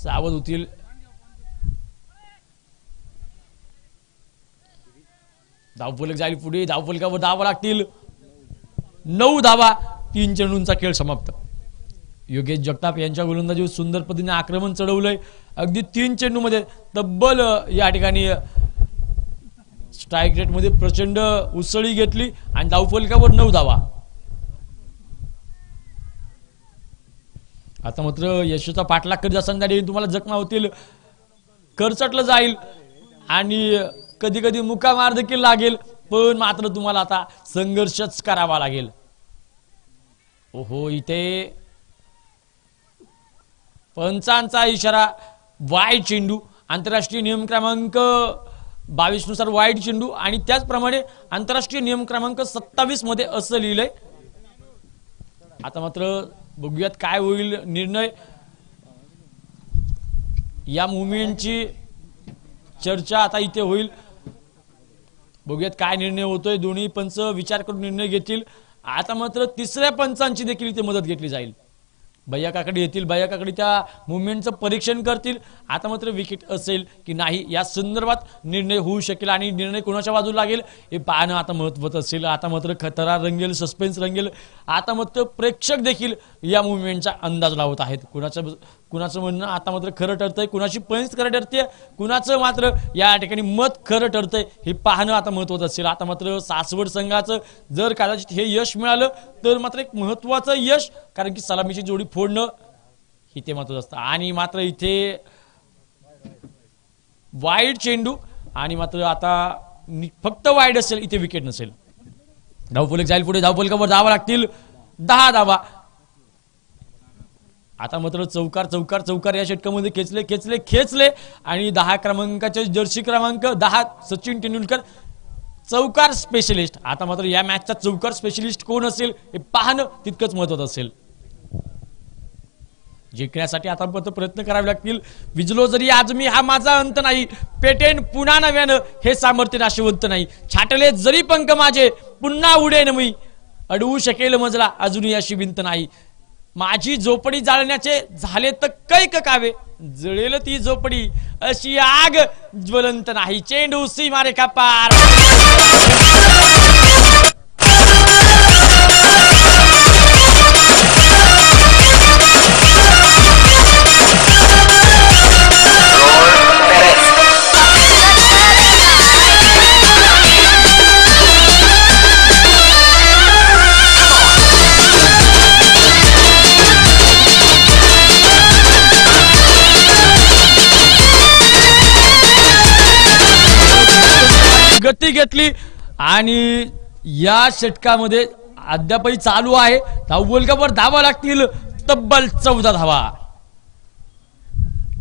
सावध होतील. धावफलक जाईल पुढे. धावफलकावर धावा लागतील. 9 धावा. 3 चेंडूंचा खेळ समाप्त. योगेश जगताप यांच्या गोलंदाजीवर सुंदर पद्धतीने आक्रमण चढवलंय. अगदी 3 चेंडूमध्ये तब्बल या ठिकाणी स्ट्राईक रेट मध्ये प्रचंड उसळी घेतली आणि धावफलकावर 9 धावा. आता मात्र यशचा पाठलाग करीत असताना तुम्हाला जखमा होतील. खरचटलं जाईल आणि कधी कधी मुकामार देखील लागेल पण मात्र तुम्हाला आता संघर्षच करावा लागेल. ओहो इथे पंचांचा इशारा. वाईड चेंडू. आंतरराष्ट्रीय नियम क्रमांक 22 नुसार वाईड चेंडू आणि त्याचप्रमाणे आंतरराष्ट्रीय नियम क्रमांक 27 मध्ये असं लिहिलंय. आता मात्र बघूयात काय होईल निर्णय. या मुवमेंटची चर्चा आता इथे होईल. बघूयात काय निर्णय होतोय. दोन्ही पंच विचार करून निर्णय घेतील. आता मात्र तिसऱ्या पंचांची देखील इथे मदत घेतली जाईल. भैया काकडे येतील. भैया काकडे त्या मुवमेंटचं परीक्षण करतील. आता मात्र विकेट असेल की नाही या संदर्भात निर्णय होऊ शकेल आणि निर्णय कोणाच्या बाजूला लागेल हे पाहणं आता महत्त्वाचं असेल. आता मात्र खतरा रंगेल. सस्पेन्स रंगेल. आता मात्र प्रेक्षक देखील या मुवमेंटचा अंदाज लावत आहेत. कुणाचं म्हणणं आता मात्र खरं ठरतंय. कुणाची पैंच खरं ठरते. कुणाचं मात्र या ठिकाणी मत खरं ठरतंय हे पाहणं आता महत्त्वाचं असेल. आता मात्र सासवड संघाचं जर कदाचित हे यश मिळालं तर मात्र एक महत्त्वाचं यश. कारण की सलामीची जोडी फोडणं इथे महत्त्वाचं असतं. आणि मात्र इथे वाईड चेंडू आणि मात्र आता फक्त वाईड असेल इथे विकेट नसेल. धावफलक जाईल पुढे. धावफलकावर धावा लागतील. 10 धावा. आता मात्र चौकार चौकार चौकार या षटकामध्ये खेचले आणि 10 क्रमांकाचे जर्सी क्रमांक 10 सचिन तेंडुलकर चौकार स्पेशलिस्ट. आता मात्र या मॅचचा चौकार स्पेशलिस्ट कोण असेल हे पाहणं तितकंच महत्त्वाचं असेल. जिंकण्यासाठी आता मात्र प्रयत्न करावे लागतील. विजलो जरी आज मी हा माझा अंत नाही. पेटेन पुन्हा नव्यानं हे सामर्थ्य नाशवंत नाही. छाटले जरी पंख माझे पुन्हा उडेन मी. अडवू शकेल मजला अजूनही अशी भिंत नाही. माझी झोपडी जाळण्याचे झाले तर कैक कावे. जळेल ती झोपडी अशी आग ज्वलंत नाही. चेंडू सीमारेखा पार. गती घेतली आणि या षटकामध्ये अद्यापही चालू आहे. धावफलकावर धावा लागतील तब्बल 14 धावा.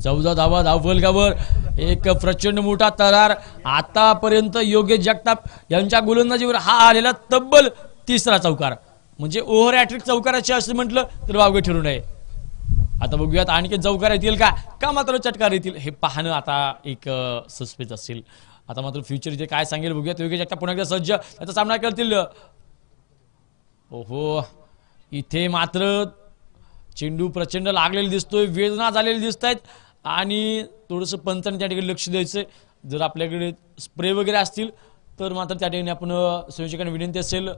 14 धावा धावफलकावर. एक प्रचंड मोठा तरार आतापर्यंत योगेश जगताप यांच्या गोलंदाजीवर हा आलेला तब्बल 3रा चौकार, म्हणजे ओव्हर हॅट्रिक चौकाराची असं म्हटलं तर वावगे ठरू नये. आता बघूयात आणखी चौकार येतील का मात्र चटकार येतील हे पाहणं आता एक सस्पेन्स असेल. आता मात्र फ्युचर इथे काय सांगेल बघूयात. योगेश जगताप पुन्हा एकदा सज्ज त्याचा सामना करतील. ओहो, इथे मात्र चेंडू प्रचंड लागलेला दिसतोय, वेदना झालेली दिसत आहेत आणि थोडंसं पंचाने त्या ठिकाणी लक्ष द्यायचंय. जर आपल्याकडे स्प्रे वगैरे असतील तर मात्र त्या ठिकाणी आपण संयोजकांना विनंती असेल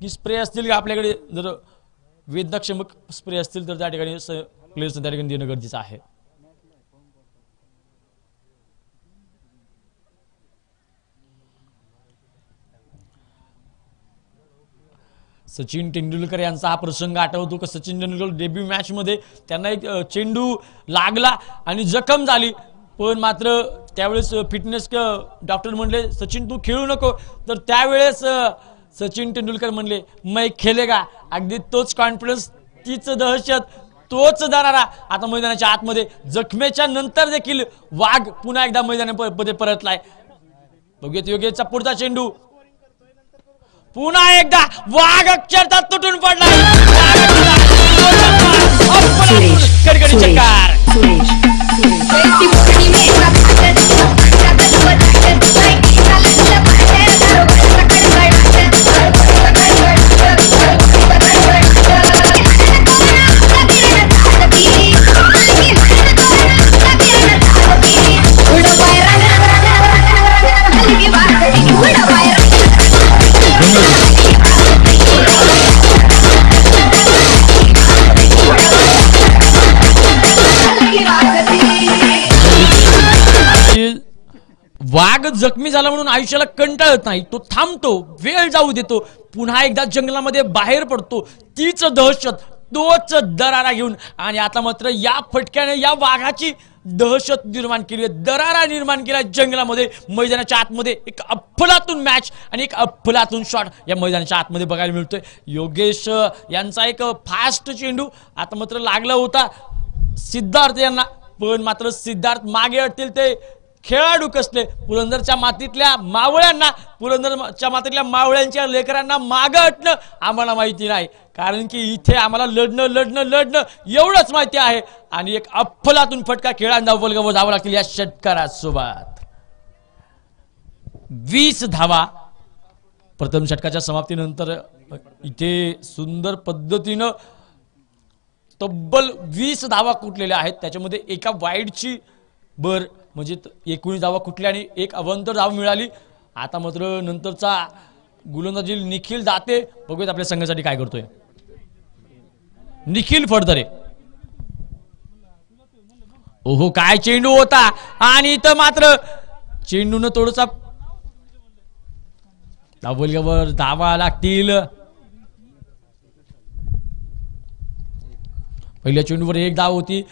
की स्प्रे असतील का आपल्याकडे, जर वेदनाक्षमक स्प्रे असतील तर त्या ठिकाणी प्लेयर्स त्या ठिकाणी देणं गरजेचं आहे. सचिन तेंडुलकर यांचा हा प्रसंग आठवतो की सचिन तेंडुलकर डेब्यू मॅच मध्ये त्यांना एक चेंडू लागला आणि जखम झाली, पण मात्र त्यावेळेस फिटनेस डॉक्टर म्हणले सचिन तू खेळू नको, तर त्यावेळेस सचिन तेंडुलकर म्हणले मै खेलेगा. अगदी तोच कॉन्फिडन्स, तीच दहशत, तोच दरारा आता मैदानाच्या आतमध्ये. जखमेच्या नंतर देखील वाघ पुन्हा एकदा मैदानामध्ये परतलाय. बघूयात योगेशचा पुढचा चेंडू. पुन्हा एकदा वाघ अक्षरशः तुटून पडला. कडकडी चक्कार. वाघ जखमी झाला म्हणून आयुष्याला कंटाळत नाही, तो थांबतो, वेळ जाऊ देतो, पुन्हा एकदा जंगलामध्ये बाहेर पडतो. तीच दहशत, तोच दरारा घेऊन. आणि आता मात्र या फटक्याने या वाघाची दहशत निर्माण केली, दरारा निर्माण केला जंगलामध्ये. मैदानाच्या आतमध्ये एक अफलातून मॅच आणि एक अफलातून शॉट या मैदानाच्या आतमध्ये बघायला मिळतोय. योगेश यांचा एक फास्ट चेंडू आता मात्र लागला होता सिद्धार्थ यांना, पण मात्र सिद्धार्थ मागे हटतील ते खेळाडू कसले. पुरंदरच्या मातीतल्या मावळ्यांना, पुरंदरच्या मातीतल्या मावळ्यांच्या लेकरांना मागे हटणं आम्हाला माहिती नाही, कारण की इथे आम्हाला लढणं एवढंच माहिती आहे. आणि एक अफलातून फटका खेळाडू धावफलकावर धावा लागतील या षटकारासोबत. 20 धावा प्रथम षटकाच्या समाप्तीनंतर. इथे सुंदर पद्धतीनं तब्बल 20 धावा कुठलेल्या आहेत, त्याच्यामध्ये एका वाईडची बर म्हणजे 19 धावा कुठल्या आणि एक अवंतर धाव मिळाली. आता मात्र नंतरचा गोलंदाजी निखिल दाते बघूयात आपल्या संघासाठी काय करतोय. निखिल फडतरे. ओहो, काय चेंडू होता आणि इथं मात्र चेंडून थोडसा धावफलकावर धावा लागतील. पहिल्या चेंडूवर एक धाव होती,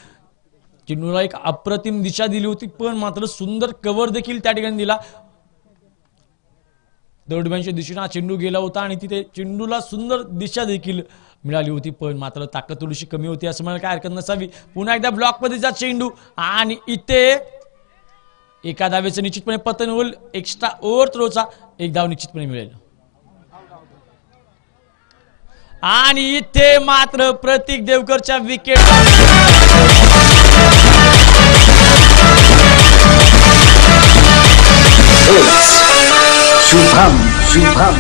चेंडूला एक अप्रतिम दिशा दिली होती, पण मात्र सुंदर कव्हर देखील त्या ठिकाणी दिला. दरम्यानच्या दिशेने हा चेंडू गेला होता आणि तिथे चेंडूला सुंदर दिशा देखील मिळाली होती, पण मात्र ताकद थोडीशी कमी होती असं मला काय हरकत नसावी. पुन्हा एकदा ब्लॉक मध्येचा चेंडू आणि इथे एका धावेचं निश्चितपणे पतन होईल. एक्स्ट्रा ओव्हर थ्रोचा एक धाव निश्चितपणे मिळेल. आणि इथे मात्र प्रतीक देवकरच्या विकेट. शुभम शुभम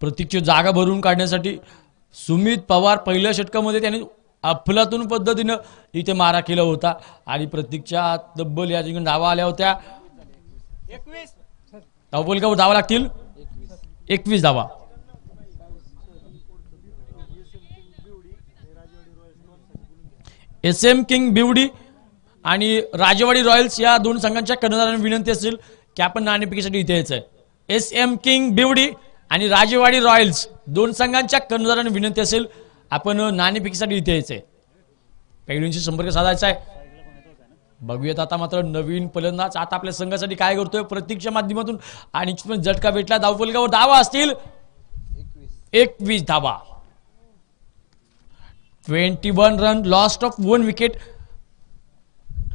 प्रतीकची जागा भरून काढण्यासाठी सुमित पवार पहिल्या षटकामध्ये त्यांनी अफलातून पद्धतीनं इथे मारा केला होता आणि प्रतीकच्या तब्बल या ठिकाणी धावा आल्या होत्या. धावफलकावर धावा लागतील 21 धावा. SM किंग बिवडी आणि राजेवाडी रॉयल्स या दोन संघांच्या कर्णधारांना विनंती असेल की आपण नाणेफेकीसाठी इथे यायचंय. SM किंग बिवडी आणि राजेवाडी रॉयल्स दोन संघांच्या कर्णधारांना विनंती असेल आपण नाणेफेकीसाठी इथे यायचंय. पैलूंशी संपर्क साधायचा आहे. बघूयात आता मात्र नवीन फलंदाज आता आपल्या संघासाठी काय करतोय प्रतीकच्या माध्यमातून आणि झटका भेटला. धावफलकावर धावा असतील 21 धावा. 21 run, lost of 1 wicket,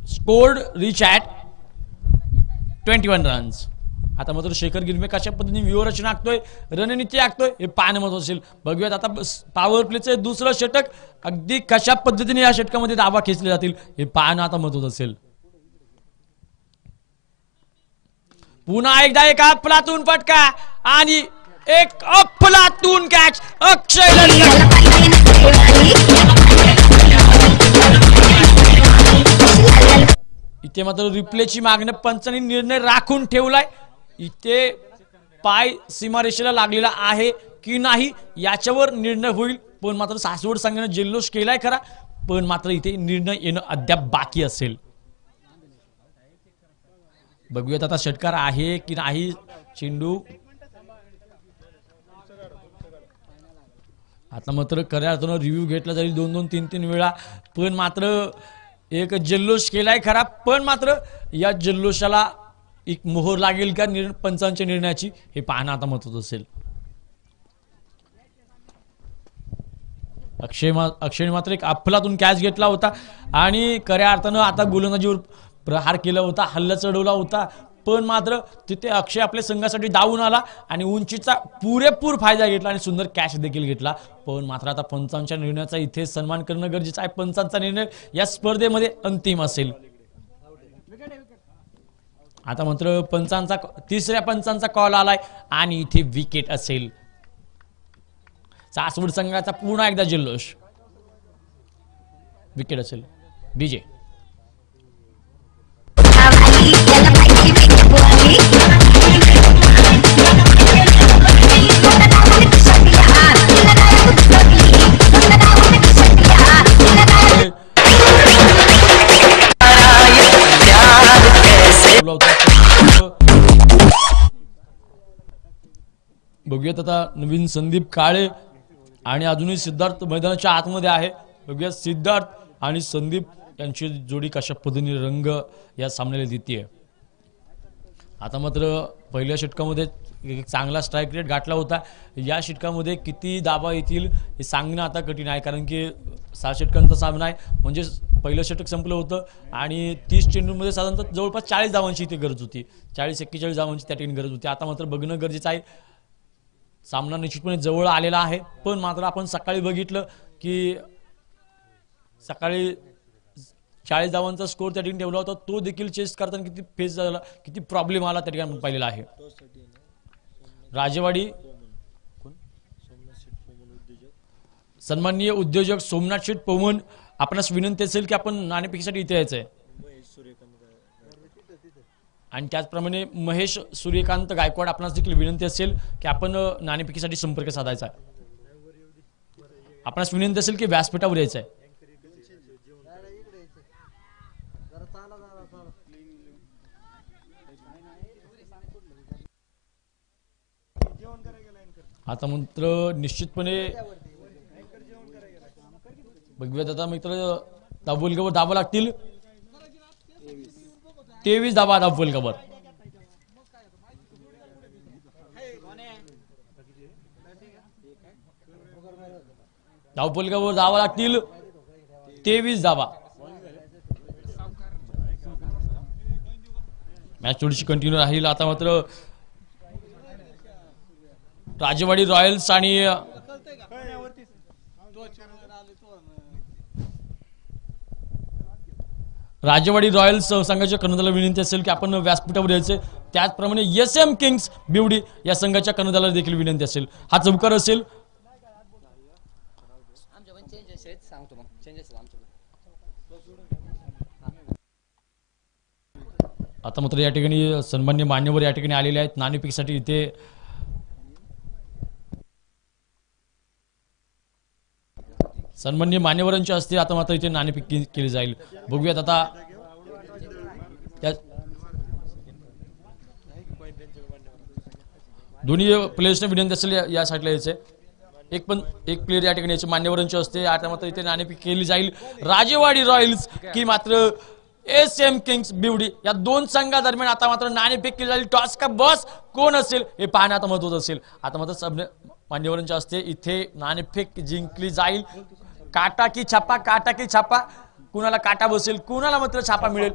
scored rich at 21 runs. आता मात्र शेखर गिरमे कशा पद्धतीने व्यूहरचना आखतोय, रणनीती आखतोय हे पाहणं महत्त्वाचं असेल. बघूयात आता पॉवर प्लेचं दुसरं षटक अगदी कशा पद्धतीने या षटकामध्ये धावा खेचले जातील हे पाहणं आता महत्त्वाचं असेल. पुन्हा एकदा एक अफलातून फटका आणि एक अफलातून कॅच अक्षय. इथे मात्र रिप्लेची मागणी पंचांनी निर्णय राखून ठेवलाय. इथे पाय सीमारेषेला लागलेला आहे की नाही याच्यावर निर्णय होईल. पण मात्र सासवड संघाने जल्लोष केलाय खरा, पण मात्र इथे निर्णय येणं अद्याप बाकी असेल. बघूयात आता षटकार आहे की नाही. चेंडू आता मात्र खऱ्या अर्थानं रिव्ह्यू घेतला जाईल 2-2, 3-3 वेळा. पण मात्र एक जल्लोष केलाय खरा, पण मात्र या जल्लोषाला एक मोहर लागेल का पंचांच्या निर्णयाची हे पाहणं आता महत्त्वाचं असेल. अक्षयने मात्र एक अफलातून कॅच घेतला होता आणि खऱ्या अर्थानं आता गोलंदाजीवर प्रहार केला होता, हल्ला चढवला होता. पण मात्र तिथे अक्षय आपल्या संघासाठी धावून आला आणि उंचीचा पुरेपूर फायदा घेतला आणि सुंदर कॅच देखील घेतला. पण मात्र आता पंचांच्या निर्णयाचा इथे सन्मान करणं गरजेचं आहे. पंचांचा निर्णय या स्पर्धेमध्ये अंतिम असेल. आता मात्र तिसऱ्या पंचांचा कॉल आलाय आणि इथे विकेट असेल. सासवड संघाचा पुन्हा एकदा जल्लोष. विकेट असेल. डीजे बघूयात आता नवीन संदीप काळे आणि अजूनही सिद्धार्थ मैदानाच्या आतमध्ये आहे. बघूया सिद्धार्थ आणि संदीप यांची जोडी कशा पद्धतीने रंग या सामन्याला देते. आता मात्र पहिल्या षटकामध्ये एक चांगला स्ट्राईक रेट गाठला होता. या षटकामध्ये किती धावा येतील हे सांगणं आता कठीण आहे, कारण की 6 षटकांचा सामना आहे. म्हणजे पहिलं षटक संपलं होतं आणि 30 चेंडूंमध्ये साधारणतः जवळपास 40 धावांची इथे गरज होती. 40-41 धावांची त्या ठिकाणी गरज होती. आता मात्र बघणं गरजेचं आहे. सामना निश्चितपणे जवळ आलेला आहे. पण मात्र आपण सकाळी बघितलं की सकाळी 40 धावांचा स्कोर त्या ठिकाणी ठेवला होता. तो देखील चेस करताना किती फेस झाला, किती प्रॉब्लेम आला त्या ठिकाणी पाहिलेला आहे. राजेवाडी सन्माननीय उद्योजक सोमनाथ शेठ पवन आपणास विनंती असेल की आपण नाणेफेकीसाठी इथे यायचंय. आणि त्याचप्रमाणे महेश सूर्यकांत गायकवाड आपणास देखील विनंती असेल की आपण नाणेफेकीसाठी संपर्क साधायचा आहे. आपणास विनंती असेल की व्यासपीठावर यायचं आहे. आता मात्र निश्चितपणे बघूयात आता मित्र धावफलकावर धावा लागतील 23 धावा धावफलकावर. धावफलकावर धावा लागतील 23 धावा. मॅच थोडीशी कंटिन्यू राहील. आता मात्र राजेवाडी रॉयल्स आणि राजेवाडी रॉयल्स संघाच्या कर्णधाराला विनंती असेल की आपण व्यासपीठावर यायचे. त्याचप्रमाणे SM किंग्स बिवडी या संघाच्या कर्णधाराला देखील विनंती असेल. हा चौकार असेल. आता मात्र या ठिकाणी सन्मान्य मान्यवर या ठिकाणी आलेले आहेत नाणेफेकीसाठी. इथे सन्मान्य मान्यवरांच्या हस्ते आता मात्र इथे नाणेफेक केली जाईल. बघूयात आता दोन्ही प्लेयर्सने विनंती असेल या साईडला यायचे. एक प्लेयर या ठिकाणी याचे मान्यवरांचे असते. आता मात्र इथे नाणेफेक केली जाईल. राजेवाडी रॉयल्स की मात्र SM किंग्स बिवडी या दोन संघादरम्यान आता मात्र नाणेफेक केली जाईल. टॉस का बॉस कोण असेल हे पाहणं आता महत्वाचं असेल. आता मात्र मान्यवरांच्या असते इथे नाणेफेक जिंकली जाईल. काटा की छापा कुणाला काटा बसेल, कुणाला मात्र छापा मिळेल.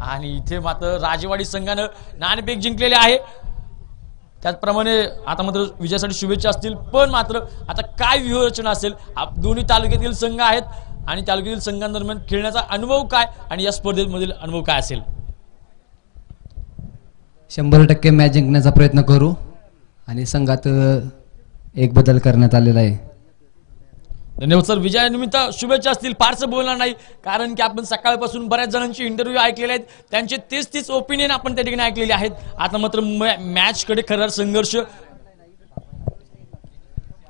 आणि इथे मात्र राजेवाडी संघानं नाणेफेक जिंकलेले आहे. त्याचप्रमाणे आता मात्र विजयासाठी शुभेच्छा असतील. पण मात्र आता काय व्यूहरचना असेल, दोन्ही तालुक्यातील संघ आहेत आणि तालुक्यातील संघांदरम्यान खेळण्याचा अनुभव काय आणि या स्पर्धेमधील अनुभव काय असेल. 100% मॅच जिंकण्याचा प्रयत्न करू आणि संघात एक बदल करण्यात आलेला आहे. धन्यवाद सर. विजयानिमित्त शुभेच्छा असतील. फारसं बोलणार नाही कारण की आपण सकाळपासून बऱ्याच जणांची इंटरव्ह्यू ऐकलेले आहेत. त्यांचे 30 ओपिनियन आपण त्या ठिकाणी ऐकलेले आहेत. आता मात्र मॅच कडे खरा संघर्ष.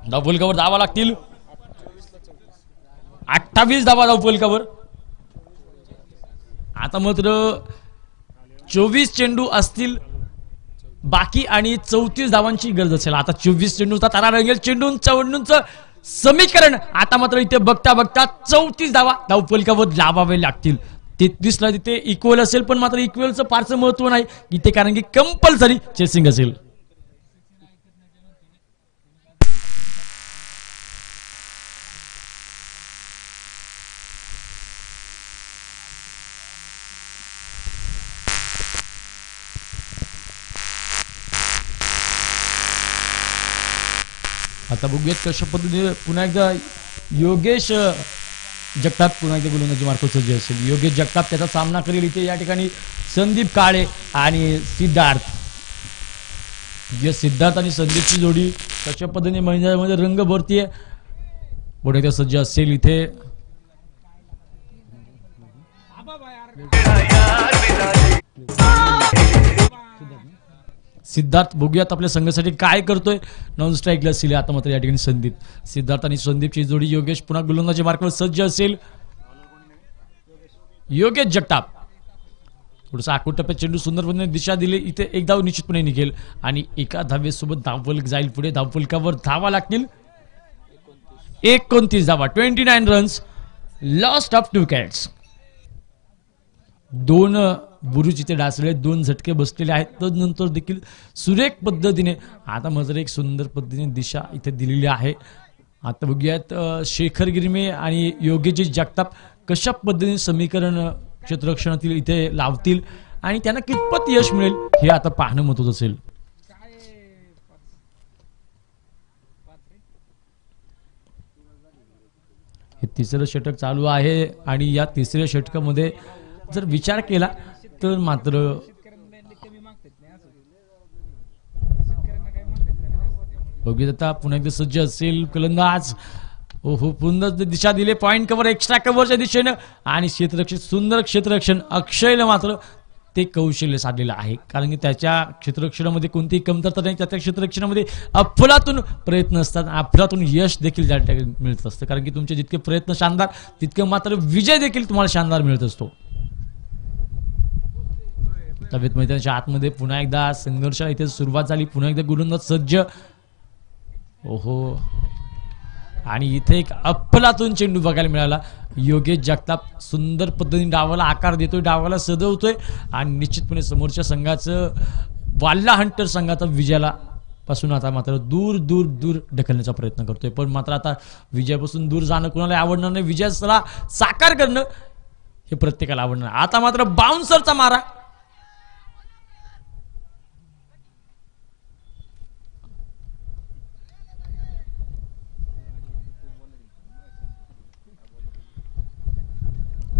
धावफलकावर धावा लागतील. 28 धावा धावफलकावर. आता मात्र 24 चेंडू असतील बाकी आणि 34 धावांची गरज असेल. आता 24 चेंडूचा तारा रंगेल. चेंडूंचं समीकरण आता मात्र इथे बघता 34 धावा धावफलकावर लावावे लागतील. 33 ला तिथे इक्वल असेल पण मात्र इक्वलचं फारसं महत्व नाही इथे कारण की कंपल्सरी चेसिंग असेल. आता बघूयात कशा पद्धतीने पुन्हा एकदा योगेश जगताप पुन्हा एकदा गोलंदाजी मार्फत सज्ज असेल. योगेश जगताप त्याचा सामना करेल. इथे या ठिकाणी संदीप काळे आणि सिद्धार्थ. सिद्धार्थ आणि संदीपची जोडी कशा पद्धतीने मैदानामध्ये रंग भरतीये पुढे एकदा सज्ज असेल. इथे सिद्धार्थ बघूयात आपल्या संघासाठी काय करतोय. नॉन स्ट्राईकला असेल. आता मात्र या ठिकाणी सिद्धार्थ आणि संदीपची जोडी. योगेश पुन्हा गोलंदाजी मार्गावर सज्ज असेल. योगेश जगताप थोडंसं आखूड टप्प्यात चेंडू सुंदर पद्धतीने दिशा दिली. इथे एक धाव निश्चितपणे निघेल आणि एका धावेसोबत धावफलक जाईल पुढे. धावफलकावर धावा लागतील 29 धावा. 29 रन्स. Lost of 2 wickets. 2 बुरुज इथे डासले. 2 झटके बसलेले आहेत. तदनंतर देखील सुरेख पद्धतीने आता मात्र एक सुंदर पद्धतीने दिशा इथे दिलेली आहे. आता बघूयात शेखर गिरमे आणि योगेश जगताप कशा पद्धतीने समीकरण क्षेत्ररक्षणातील इथे लावतील आणि त्यांना कितपत यश मिळेल हे आता पाहणं महत्त्वाचं असेल. हे तिसरं षटक चालू आहे आणि या तिसऱ्या षटकामध्ये जर विचार केला तर मात्र बघूया आता पुन्हा एकदा सज्ज असेल फलंदाज. ओहो पुन्हा दिशा दिले. पॉइंट कव्हर एक्स्ट्रा कव्हरच्या दिशेनं आणि क्षेत्ररक्षण सुंदर क्षेत्ररक्षण. अक्षयला मात्र ते कौशल्य साधलेलं आहे कारण की त्याच्या क्षेत्ररक्षणामध्ये कोणतीही कमतरता नाही. त्याच्या क्षेत्ररक्षणामध्ये अफलातून प्रयत्न असतात. अफलातून यश देखील त्या ठिकाणी मिळत असतं कारण की तुमचे जितके प्रयत्न शानदार तितके मात्र विजय देखील तुम्हाला शानदार मिळत असतो. तवेत मैदानाच्या आतमध्ये पुन्हा एकदा संघर्ष इथे सुरुवात झाली. पुन्हा एकदा गोलंदाज सज्ज. ओहो आणि इथे एक अफलातून चेंडू बघायला मिळाला. योगेश जगताप सुंदर पद्धतीने डावाला आकार देतोय. डावाला सजवतोय आणि निश्चितपणे समोरच्या संघाचं वाल्ला हंटर संघाचा विजयाला पासून आता मात्र दूर दूर दूर ढकलण्याचा प्रयत्न करतोय. पण मात्र आता विजयापासून दूर जाणं कुणाला आवडणार नाही. विजयाला साकार करणं हे प्रत्येकाला आवडणार. आता मात्र बाउन्सरचा मारा.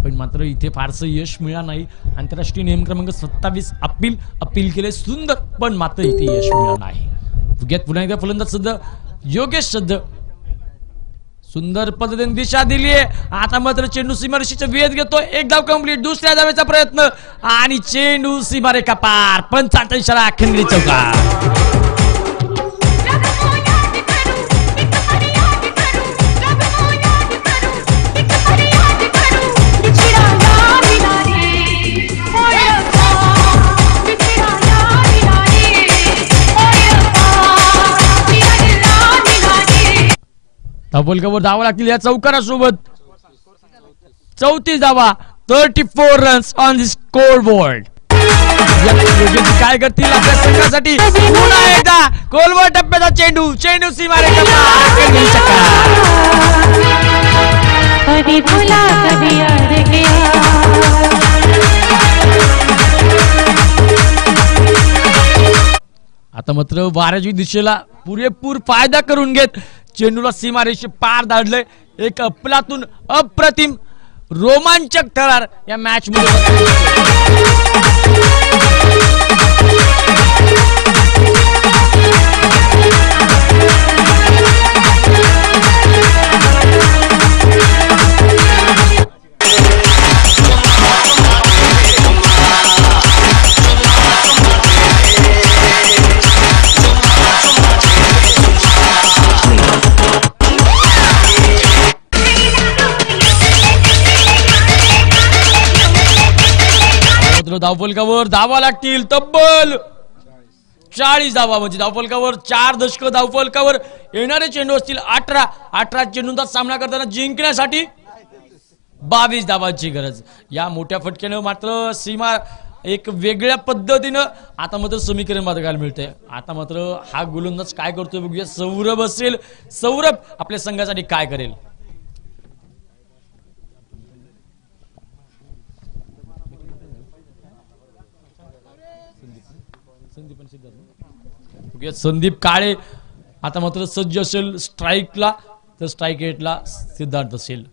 पण मात्र इथे फारसं यश मिळालं नाही. आंतरराष्ट्रीय नियम क्रमांक 27 अपील केले सुंदर पण मात्र इथे यश मिळालं नाही. पुन्हा एकदा फलंदाज सध्या योगेश सध्या सुंदर पद्धतीने दिशा दिली आहे. आता मात्र चेंडू सीमारेषेच्या वेध घेतो. एक धाव कंप्लीट. दुसऱ्या धावेचा प्रयत्न आणि चेंडू सीमारेखा पार. 55 इशारा खंडणी चौकार. धावफलकावर धावा लागतील या चौकारासोबत. 34 धावा, 34 runs on the score board. काय करतील आपल्या संघासाठी. पुन्हा एकदा खोलवर टप्प्याचा चेंडू, चेंडू सीमारेषा कभी भुला कभी याद गया. आता मात्र वाऱ्याच्या दिशेला पुरेपूर फायदा करून घेत चेंडूला सीमारेषे पार धाडले. एक अफलातून अप्रतिम रोमांचक थरार या मॅच मध्ये. धावफलकावर धावा लागतील तब्बल 40 धावा. म्हणजे धावफलकावर 4 दशक धावफलकावर येणारे चेंडू असतील 18 चेंडूंचा सामना करताना जिंकण्यासाठी 22 धावांची गरज. या मोठ्या फटक्यानं मात्र सीमा एक वेगळ्या पद्धतीनं आता मात्र समीकरण बघायला मिळतंय. आता मात्र हा गोलंदाज काय करतोय बघूया. सौरभ असेल, सौरभ आपल्या संघासाठी काय करेल. संदीप काळे आता मात्र सज्ज असेल स्ट्राईकला, तर स्ट्राईक एटला सिद्धार्थ असेल.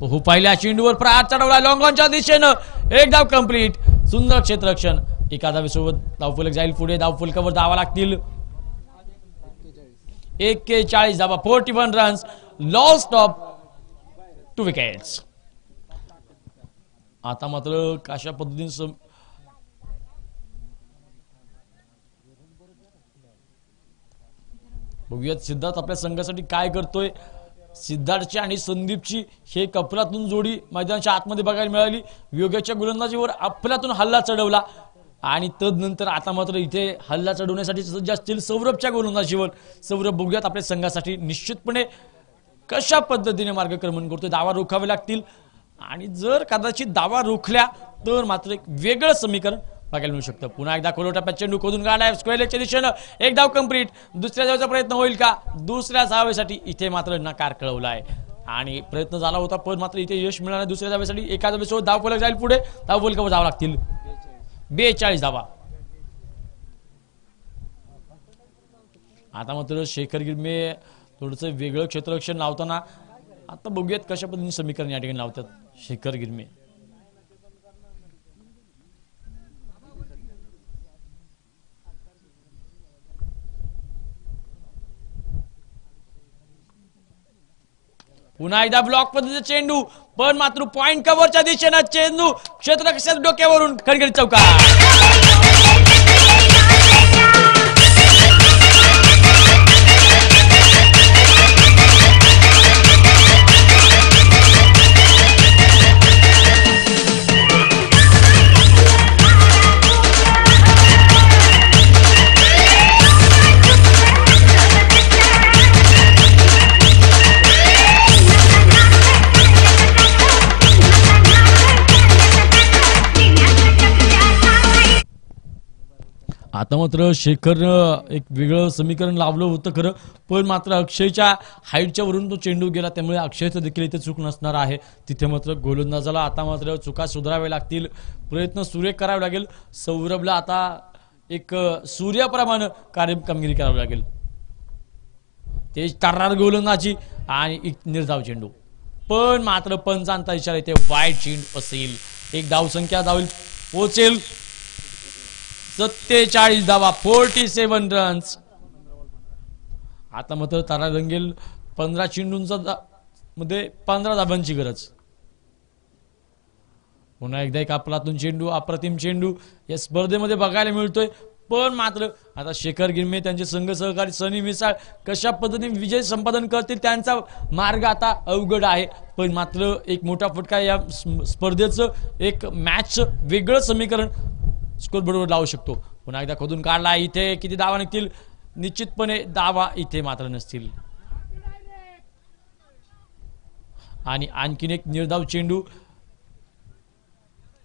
हो पहिल्या चेंडूवर प्रहार चढवला लॉंगॉनच्या दिशेनं. एक धाव कंप्लीट. सुंदर क्षेत्ररक्षण. एका धावेसोबत धावफलक जाईल पुढे. धावफलकावर धावा लागतील 41 धावा, 41 रन्स, लॉस्ट ऑफ 2 विकेट्स. आता मात्र कशा पद्धतीने बघूयात सिद्धार्थ आपल्या संघासाठी काय करतोय. सिद्धार्थची आणि संदीपची हे अफलातून जोडी मैदानाच्या आतमध्ये बघायला मिळाली. योग्याच्या गोलंदाजीवर अफलातून हल्ला चढवला आणि तदनंतर आता मात्र इथे हल्ला चढवण्यासाठी सज्ज असतील सौरभच्या गोलंदाजीवर. सौरभ बघूयात आपल्या संघासाठी निश्चितपणे कशा पद्धतीने मार्गक्रमण करतोय. धावा रोखावे लागतील आणि जर कदाचित धावा रोखल्या तर मात्र एक वेगळं समीकरण बघायला मिळू शकतं. पुन्हा एकदा खोल टप्प्यात चेंडू खोदून काढलाय स्क्वेअरच्या दिशेनं. एक धाव कंप्लीट. दुसऱ्या धावेचा प्रयत्न होईल का. दुसऱ्या धावेसाठी इथे मात्र नकार कळवलाय आणि प्रयत्न झाला होता पण मात्र इथे यश मिळालं. दुसऱ्या धावेसाठी एका धावेसोबत धावफलक जाईल पुढे. धावफलकावर धावा लागतील 42 धावा. आता मात्र शेखर गिरमे थोडस वेगळं क्षेत्ररक्षण लावताना आता बघूयात कशा पद्धतीने समीकरण या ठिकाणी लावतात शेखर गिरमे. पुन्हा एकदा ब्लॉक पद्धतीचा चेंडू पण मात्र पॉइंट कव्हरच्या दिशेनं चेंडू क्षेत्ररक्षक डोक्यावरून खडखडीत चौकार. आता मात्र शेखर एक वेगळं समीकरण लावलं होतं खरं पण मात्र अक्षयच्या हाईटच्या वरून तो चेंडू गेला त्यामुळे अक्षयचं देखील इथे चूक नसणार आहे. तिथे मात्र गोलंदाजाला आता मात्र चुका सुधाराव्या लागतील. प्रयत्न सुरेख करावे लागेल. सौरभला आता एक सूर्याप्रमाणे कामगिरी करावी लागेल. तेज तर्रार गोलंदाजी आणि एक निर्धाव चेंडू पण मात्र पंचांचा इशारा इथे वाईट चेंडू असेल. एक धावसंख्या धावेल पोहोचेल 47 धावा 47 रन्स. आता मात्र तारा रंगेल 15 चेंडूंचा मध्ये 15 धाबांची गरज. पुन्हा एकदा एक आपलातून चेंडू अप्रतिम चेंडू या स्पर्धेमध्ये बघायला मिळतोय पण मात्र आता शेखर गिरमे त्यांचे संघ सहकारी सनी मिसाळ कशा पद्धतीने विजय संपादन करतील त्यांचा मार्ग आता अवघड आहे. पण मात्र एक मोठा फटका या स्पर्धेचं एक मॅच वेगळं समीकरण स्कोर बरोबर लावू शकतो. पुन्हा एकदा खोदून काढला. इथे किती धावा निघतील निश्चितपणे धावा इथे मात्र नसतील. आणि आणखीन एक निर्धाव चेंडू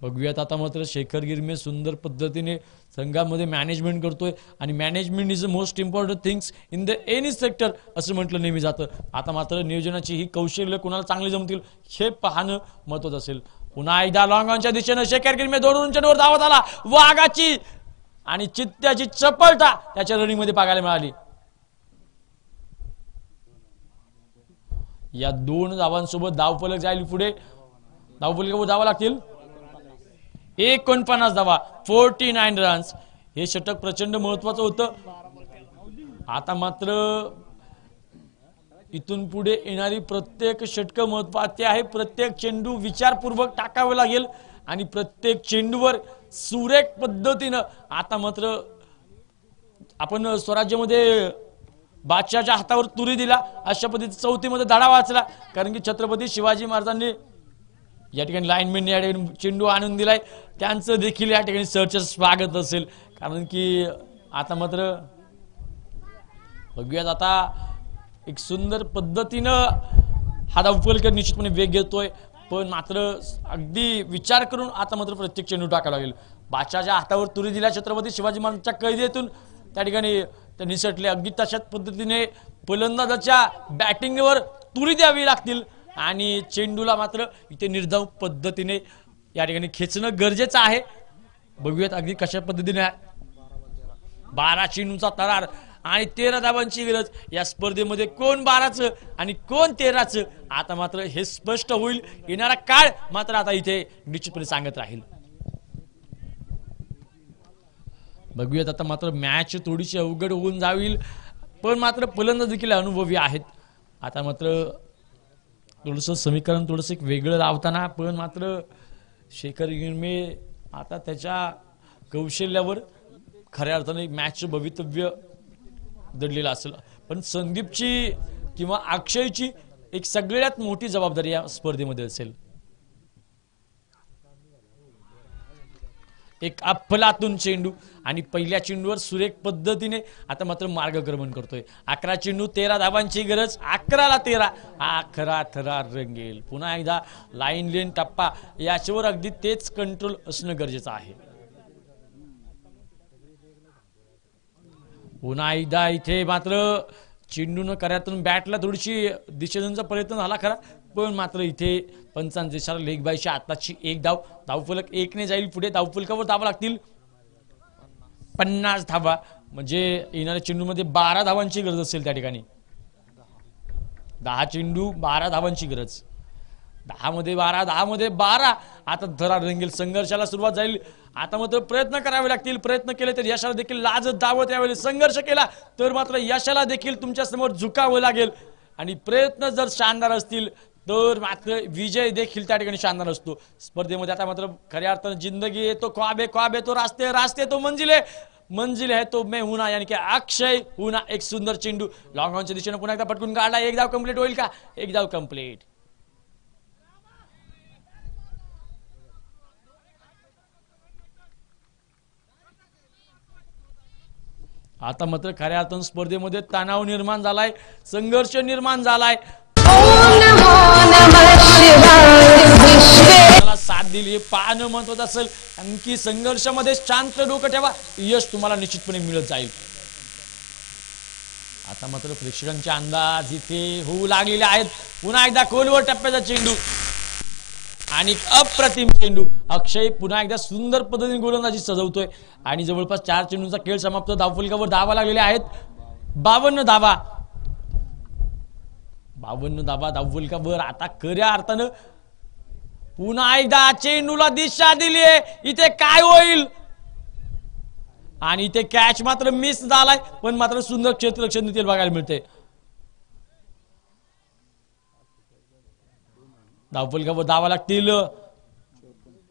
बघूयात आता मात्र शेखर गिरमे सुंदर पद्धतीने संघामध्ये मॅनेजमेंट करतोय आणि management is the most important things in the any sector असं म्हटलं नेहमी जातं. आता मात्र नियोजनाची ही कौशल्य कुणाला चांगली जमतील हे पाहणं महत्वाचं असेल. पुन्हा एकदा लॉंग ऑनच्या दिशेनं शेखर गिरमे 2 रन चेंडूवर धावत आला. वाघाची आणि चित्त्याची चपळता त्याच्या रनिंग मध्ये पाहायला मिळाली. या 2 धावांसोबत धावफलक जाईल पुढे. धावफलकावर धावा लागतील 49 धावा 49 रन्स. हे षटक प्रचंड महत्वाचं होतं. आता मात्र इथून पुढे येणारी प्रत्येक षटक महत्वाची आहे. प्रत्येक चेंडू विचारपूर्वक टाकावे लागेल आणि प्रत्येक चेंडूवर सुरेख पद्धतीनं आता मात्र आपण स्वराज्यामध्ये बादशाहच्या हातावर तुरी दिला अशा पद्धतीने चौथीमध्ये धडा वाचला. कारण की छत्रपती शिवाजी महाराजांनी या ठिकाणी लाईनमॅन या ठिकाणी चेंडू आणून दिलाय. त्यांचं देखील या ठिकाणी सरचं स्वागत असेल. कारण की आता मात्र बघूयात आता एक सुंदर पद्धतीनं हा धावफलक निश्चितपणे वेग घेतोय. पण मात्र अगदी विचार करून आता मात्र प्रत्येक चेंडू टाकावा लागेल. बादशाहच्या हातावर तुरी दिला छत्रपती शिवाजी महाराजांच्या कैदेतून त्या ठिकाणी ते निसटले. अगदी तशाच पद्धतीने फलंदाजाच्या बॅटिंगवर तुरी द्यावी लागतील आणि चेंडूला मात्र इथे निर्धाव पद्धतीने या ठिकाणी खेचणं गरजेचं आहे. बघूयात अगदी कशा पद्धतीने 12 चेंडूचा तरार आणि 13 धावांची गरज. या स्पर्धेमध्ये कोण 12चं आणि कोण 13चं आता मात्र हे स्पष्ट होईल. येणारा काळ मात्र आता इथे निश्चितपणे सांगत राहील. बघूयात आता मात्र मॅच थोडीशी अवघड होऊन जाईल. पण मात्र फलंदाज देखील अनुभवी आहेत. आता मात्र थोडंसं समीकरण थोडंसं एक वेगळं लावताना पण मात्र शेखर गिरमे आता त्याच्या कौशल्यावर खऱ्या अर्थाने मॅचचं भवितव्य दडलेलं असेल. पण संदीपची किंवा अक्षयची एक सगळ्यात मोठी जबाबदारी या स्पर्धेमध्ये असेल. एक अफलातून चेंडू आणि पहिल्या चेंडूवर सुरेख पद्धतीने आता मात्र मार्गक्रमण करतोय. 11 चेंडू 13 धावांची गरज. 11ला 13 खरा थरार रंगेल. पुन्हा एकदा लाईन लेन टप्पा याच्यावर अगदी तेच कंट्रोल असणं गरजेचं आहे. पुन्हा एकदा इथे मात्र चेंडून करातून बॅटला थोडीशी दिशेचा प्रयत्न झाला खरा. पण मात्र इथे पंचांच्या इशारा लेग बायची आताची एक धाव. धावफलक 1ने जाईल पुढे. धावफलकावर धावा लागतील 50 धावा. म्हणजे येणाऱ्या चेंडूमध्ये 12 धावांची गरज असेल. त्या ठिकाणी 10 चेंडू 12 धावांची गरज. 10 मध्ये 12 10 मध्ये 12 आता थरार रंगेल. संघर्षाला सुरुवात जाईल. आता मात्र प्रयत्न करावे लागतील. प्रयत्न केले तर यशाला देखील लाजत दावत यावेळी. संघर्ष केला तर मात्र यशाला देखील तुमच्या समोर झुकावं लागेल. आणि प्रयत्न जर शानदार असतील तर मात्र विजय देखील त्या ठिकाणी शानदार असतो. स्पर्धेमध्ये आता मात्र खऱ्या अर्थानं जिंदगी है तो ख्वाब है, ख्वाब है तो रास्ते, रास्ते तो मंजिल है, मंजिल है तो मैं हूं ना. यानी की अक्षय हुना. एक सुंदर चेंडू लॉंग ऑनच्या दिशेने पुन्हा एकदा पटकून काढला. एक धाव कंप्लीट होईल का? एक धाव कंप्लीट. आता मात्र खऱ्या अर्थानं स्पर्धेमध्ये तणाव निर्माण झालाय. संघर्ष निर्माण झालाय. साथ दिली हे पाहणं महत्वाचं असेल. आणखी संघर्षामध्ये शांत डोकं ठेवा. यश तुम्हाला निश्चितपणे मिळत जाईल. आता मात्र प्रेक्षकांचे अंदाज इथे होऊ लागलेले आहेत. पुन्हा एकदा खोलवर टप्प्याचा चेंडू आणि अप्रतिम चेंडू. अक्षय पुन्हा एकदा सुंदर पद्धतीने गोलंदाजी सजवतोय आणि जवळपास 4 चेंडूंचा खेळ समाप्त. धावफलकावर धावा लागलेल्या आहेत 52 धावा. 52 धावा धावफलकावर. आता खऱ्या अर्थानं पुन्हा एकदा चेंडूला दिशा दिली आहे. इथे काय होईल? आणि इथे कॅच मात्र मिस झालाय. पण मात्र सुंदर क्षेत्ररक्षण देखील बघायला मिळते. धावफलकावर धावा लागतील.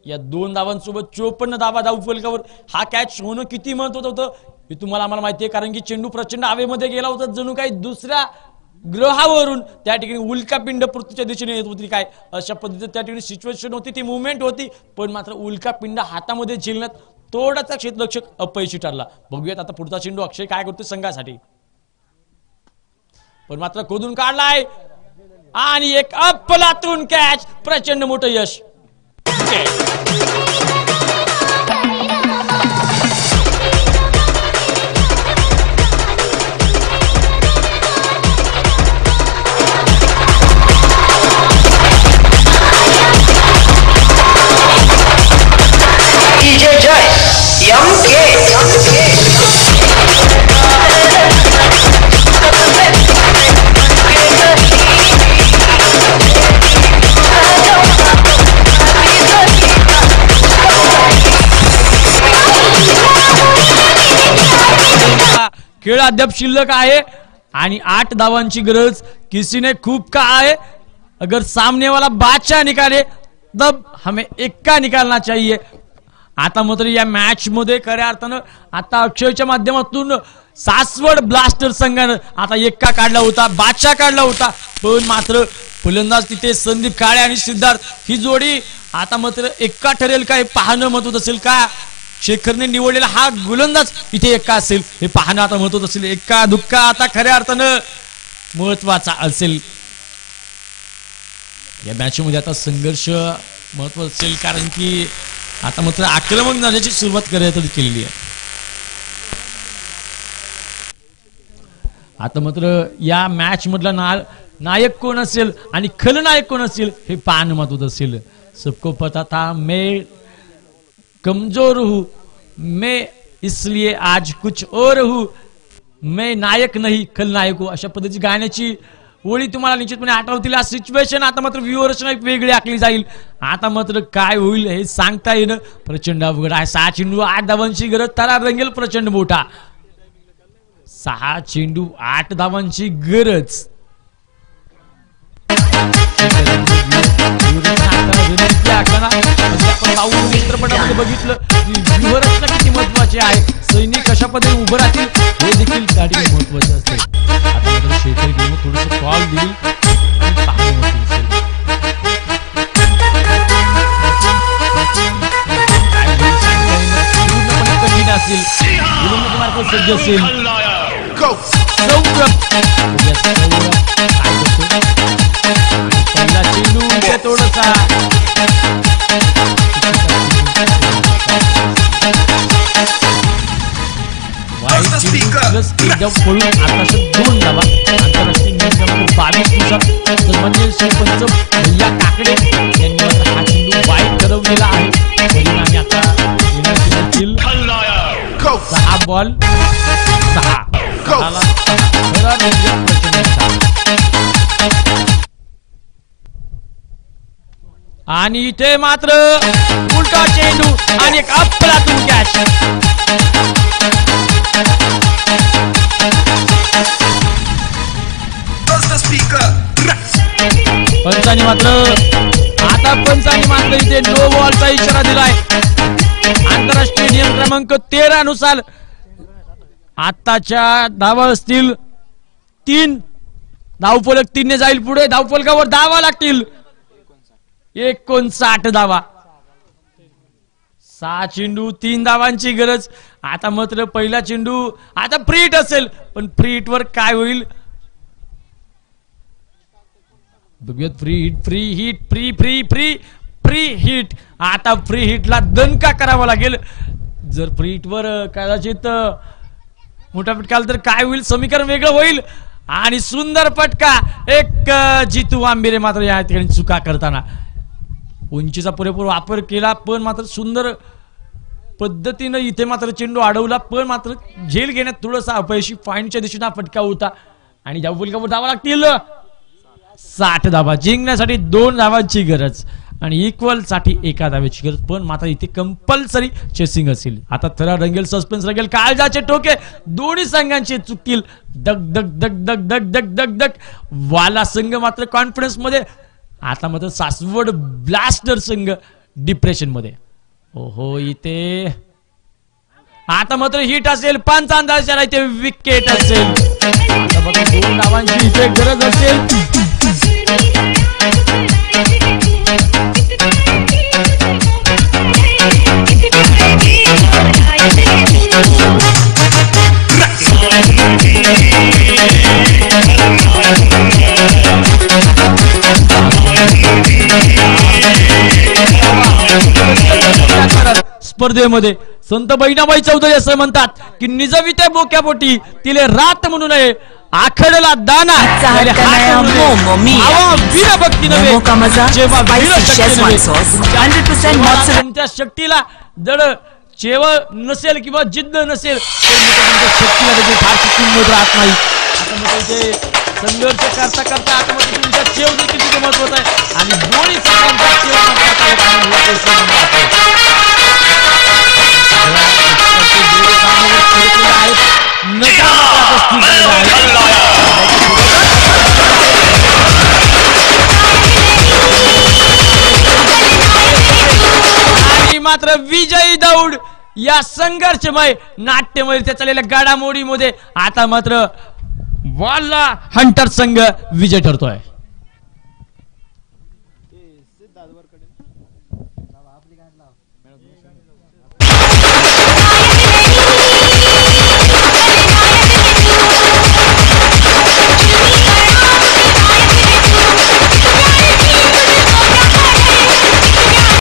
या 2 धावांसोबत 54 धावा धावफलकावर. हा कॅच होणं किती महत्वाचं होतं हे तुम्हाला आम्हाला माहिती आहे. कारण की चेंडू प्रचंड हवेमध्ये गेला होता. जणू काही दुसऱ्या ग्रहावरून त्या ठिकाणी उल्कापिंड पृथ्वीच्या दिशेने येत होती काय अशा पद्धतीने त्या ठिकाणी सिच्युएशन होती. ती मुवमेंट होती. पण मात्र उल्कापिंड हातामध्ये झेलण्यात थोडासा क्षेत्ररक्षक अपयशी ठरला. बघूयात आता पुढचा चेंडू अक्षय काय करतो संघासाठी. पण मात्र खोदून काढलाय. आणि एक अफलातून कॅच, प्रचंड मोठं यश. DJ Jai, खेळ अद्याप शिल्लक आहे आणि 8 धावांची गरज किसीने खूप का आहे. अगर सामने वाला बादशाह निकाले तब हमें एक्का निकालना चाहिए. आता मात्र या मॅच मध्ये खऱ्या अर्थानं आता अक्षयच्या माध्यमातून सासवड ब्लास्टर संघानं आता एक्का काढला होता, बादशाह काढला होता, पण मात्र फलंदाज तिथे संदीप काळे आणि सिद्धार्थ ही जोडी आता मात्र एक्का ठरेल का हे पाहणं महत्त्वाचं असेल. का शेखरने निवडलेला हा गोलंदाज इथे एक्का असेल हे पाहणं आता महत्त्वाचं असेल. एक्का दुक्का आता खऱ्या अर्थानं महत्वाचा असेल. या मॅच मध्ये आता संघर्ष महत्वाचा असेल कारण की आता मात्र आक्रमक जाण्याची सुरुवात करायला केलेली आहे. आता मात्र या मॅच मधला नायक कोण असेल आणि खलनायक कोण असेल हे पाहणं महत्वाचं असेल. सबको पता था मैं कमजोर हूं, मैं इसलिए आज कुछ और हूं, मैं नायक नहीं खलनायक हूं, अशा पद्धतीची गाण्याची ओळी तुम्हाला निश्चितपणे आठवतील. सिच्युएशन आता मात्र व्ह्यूअर्सना एक वेगळी आखली जाईल. आता मात्र काय होईल हे सांगता येणं प्रचंड अवघड आहे. 6 चेंडू 8 धावांची गरज, तारा रंगेल प्रचंड मोठा. 6 चेंडू 8 धावांची गरज. आपण चित्रपटामध्ये बघितलं व्यूहरचना किती महत्वाची आहे, सैनिक कशा पद्धतीने उभं राहतील हे देखील त्या ठिकाणी महत्वाचं असते. आता मात्र शेखर घेऊन थोडस कॉल देईल कठीण असेल, सज्ज असेल. पहिला चेंडू थोडासा पळून आताशी 2 धावा. आंतरराष्ट्रीय नियम क्रमांक 22 नुसार सन्माननीय सरपंच भैया काकडे यांनी हा चेंडू वाईट ठरवलेला आहे. परिणामी आता 6 बॉल 6 आणि इथे मात्र उलटा चेंडू आणि एक अफलातून कॅच. पंचांनी मात्र इथे नो बॉलचा इशारा दिलाय. आंतरराष्ट्रीय नियम क्रमांक 13 नुसार आताच्या धावा असतील 3. धावफलक 3 ने जाईल पुढे. धावफलकावर धावा लागतील 59 धावा. 6 चेंडू 3 धावांची गरज. आता मात्र पहिला चेंडू आता फ्री हिट असेल, पण फ्री हिट वर काय होईल बघूयात. Free hit. आता फ्री हिटला दणका करावा लागेल. जर फ्री हिट वर कदाचित मोठा फटका आला तर काय होईल, समीकरण वेगळं होईल. आणि सुंदर फटका. एक जितू आंबेरे मात्र या ठिकाणी चुका करताना उंचीचा पुरेपूर वापर केला, पण मात्र सुंदर पद्धतीनं इथे मात्र चेंडू अडवला, पण मात्र झेल घेण्यात थोडासा अपयशी. पॉइंटच्या दिशेने फटका होता आणि धावफलकावर धावा लागतील 60 धावा. जिंकण्यासाठी 2 धावांची गरज आणि इक्वल साठी 1 धावेची गरज, पण मात्र इथे कंपल्सरी चेसिंग असेल. आता थरा रंगेल, सस्पेन्स रंगेल, काळजाचे टोके दोन्ही संघांचे चुकतील. दग दग दग दग दग दग दग दग. वाला संघ मात्र कॉन्फिडन्स मध्ये, आता मात्र सासवड ब्लास्टर संघ डिप्रेशन मध्ये. ओहो, इथे आता मात्र हिट असेल, 5 अंदाजाला इथे विकेट असेल. आता बघा 2 धावांची इथे गरज असेल. स्पर्धेमध्ये संत बहिणाबाई चौधरी असं म्हणतात की निजविते बोक्यापोटी तिले रात म्हणू नये आखडला दाना वीर भक्ती नव्हे जेव्हा तुमच्या शक्तीला जड चेव नसेल किंवा जिद्द नसेल तर शक्तीला त्याची फारशी किंमत राहत नाही. आता मग इथे संघर्ष करता करता आता मग तुमच्या चेव देखील तिथे महत्वाचा आहे आणि दोन्ही संघांचा आणि मात्र विजयी दौड या संघर्षमय नाट्यमय त्या चाललेल्या घडामोडीमध्ये आता मात्र वाला हंटर संघ विजय ठरतोय.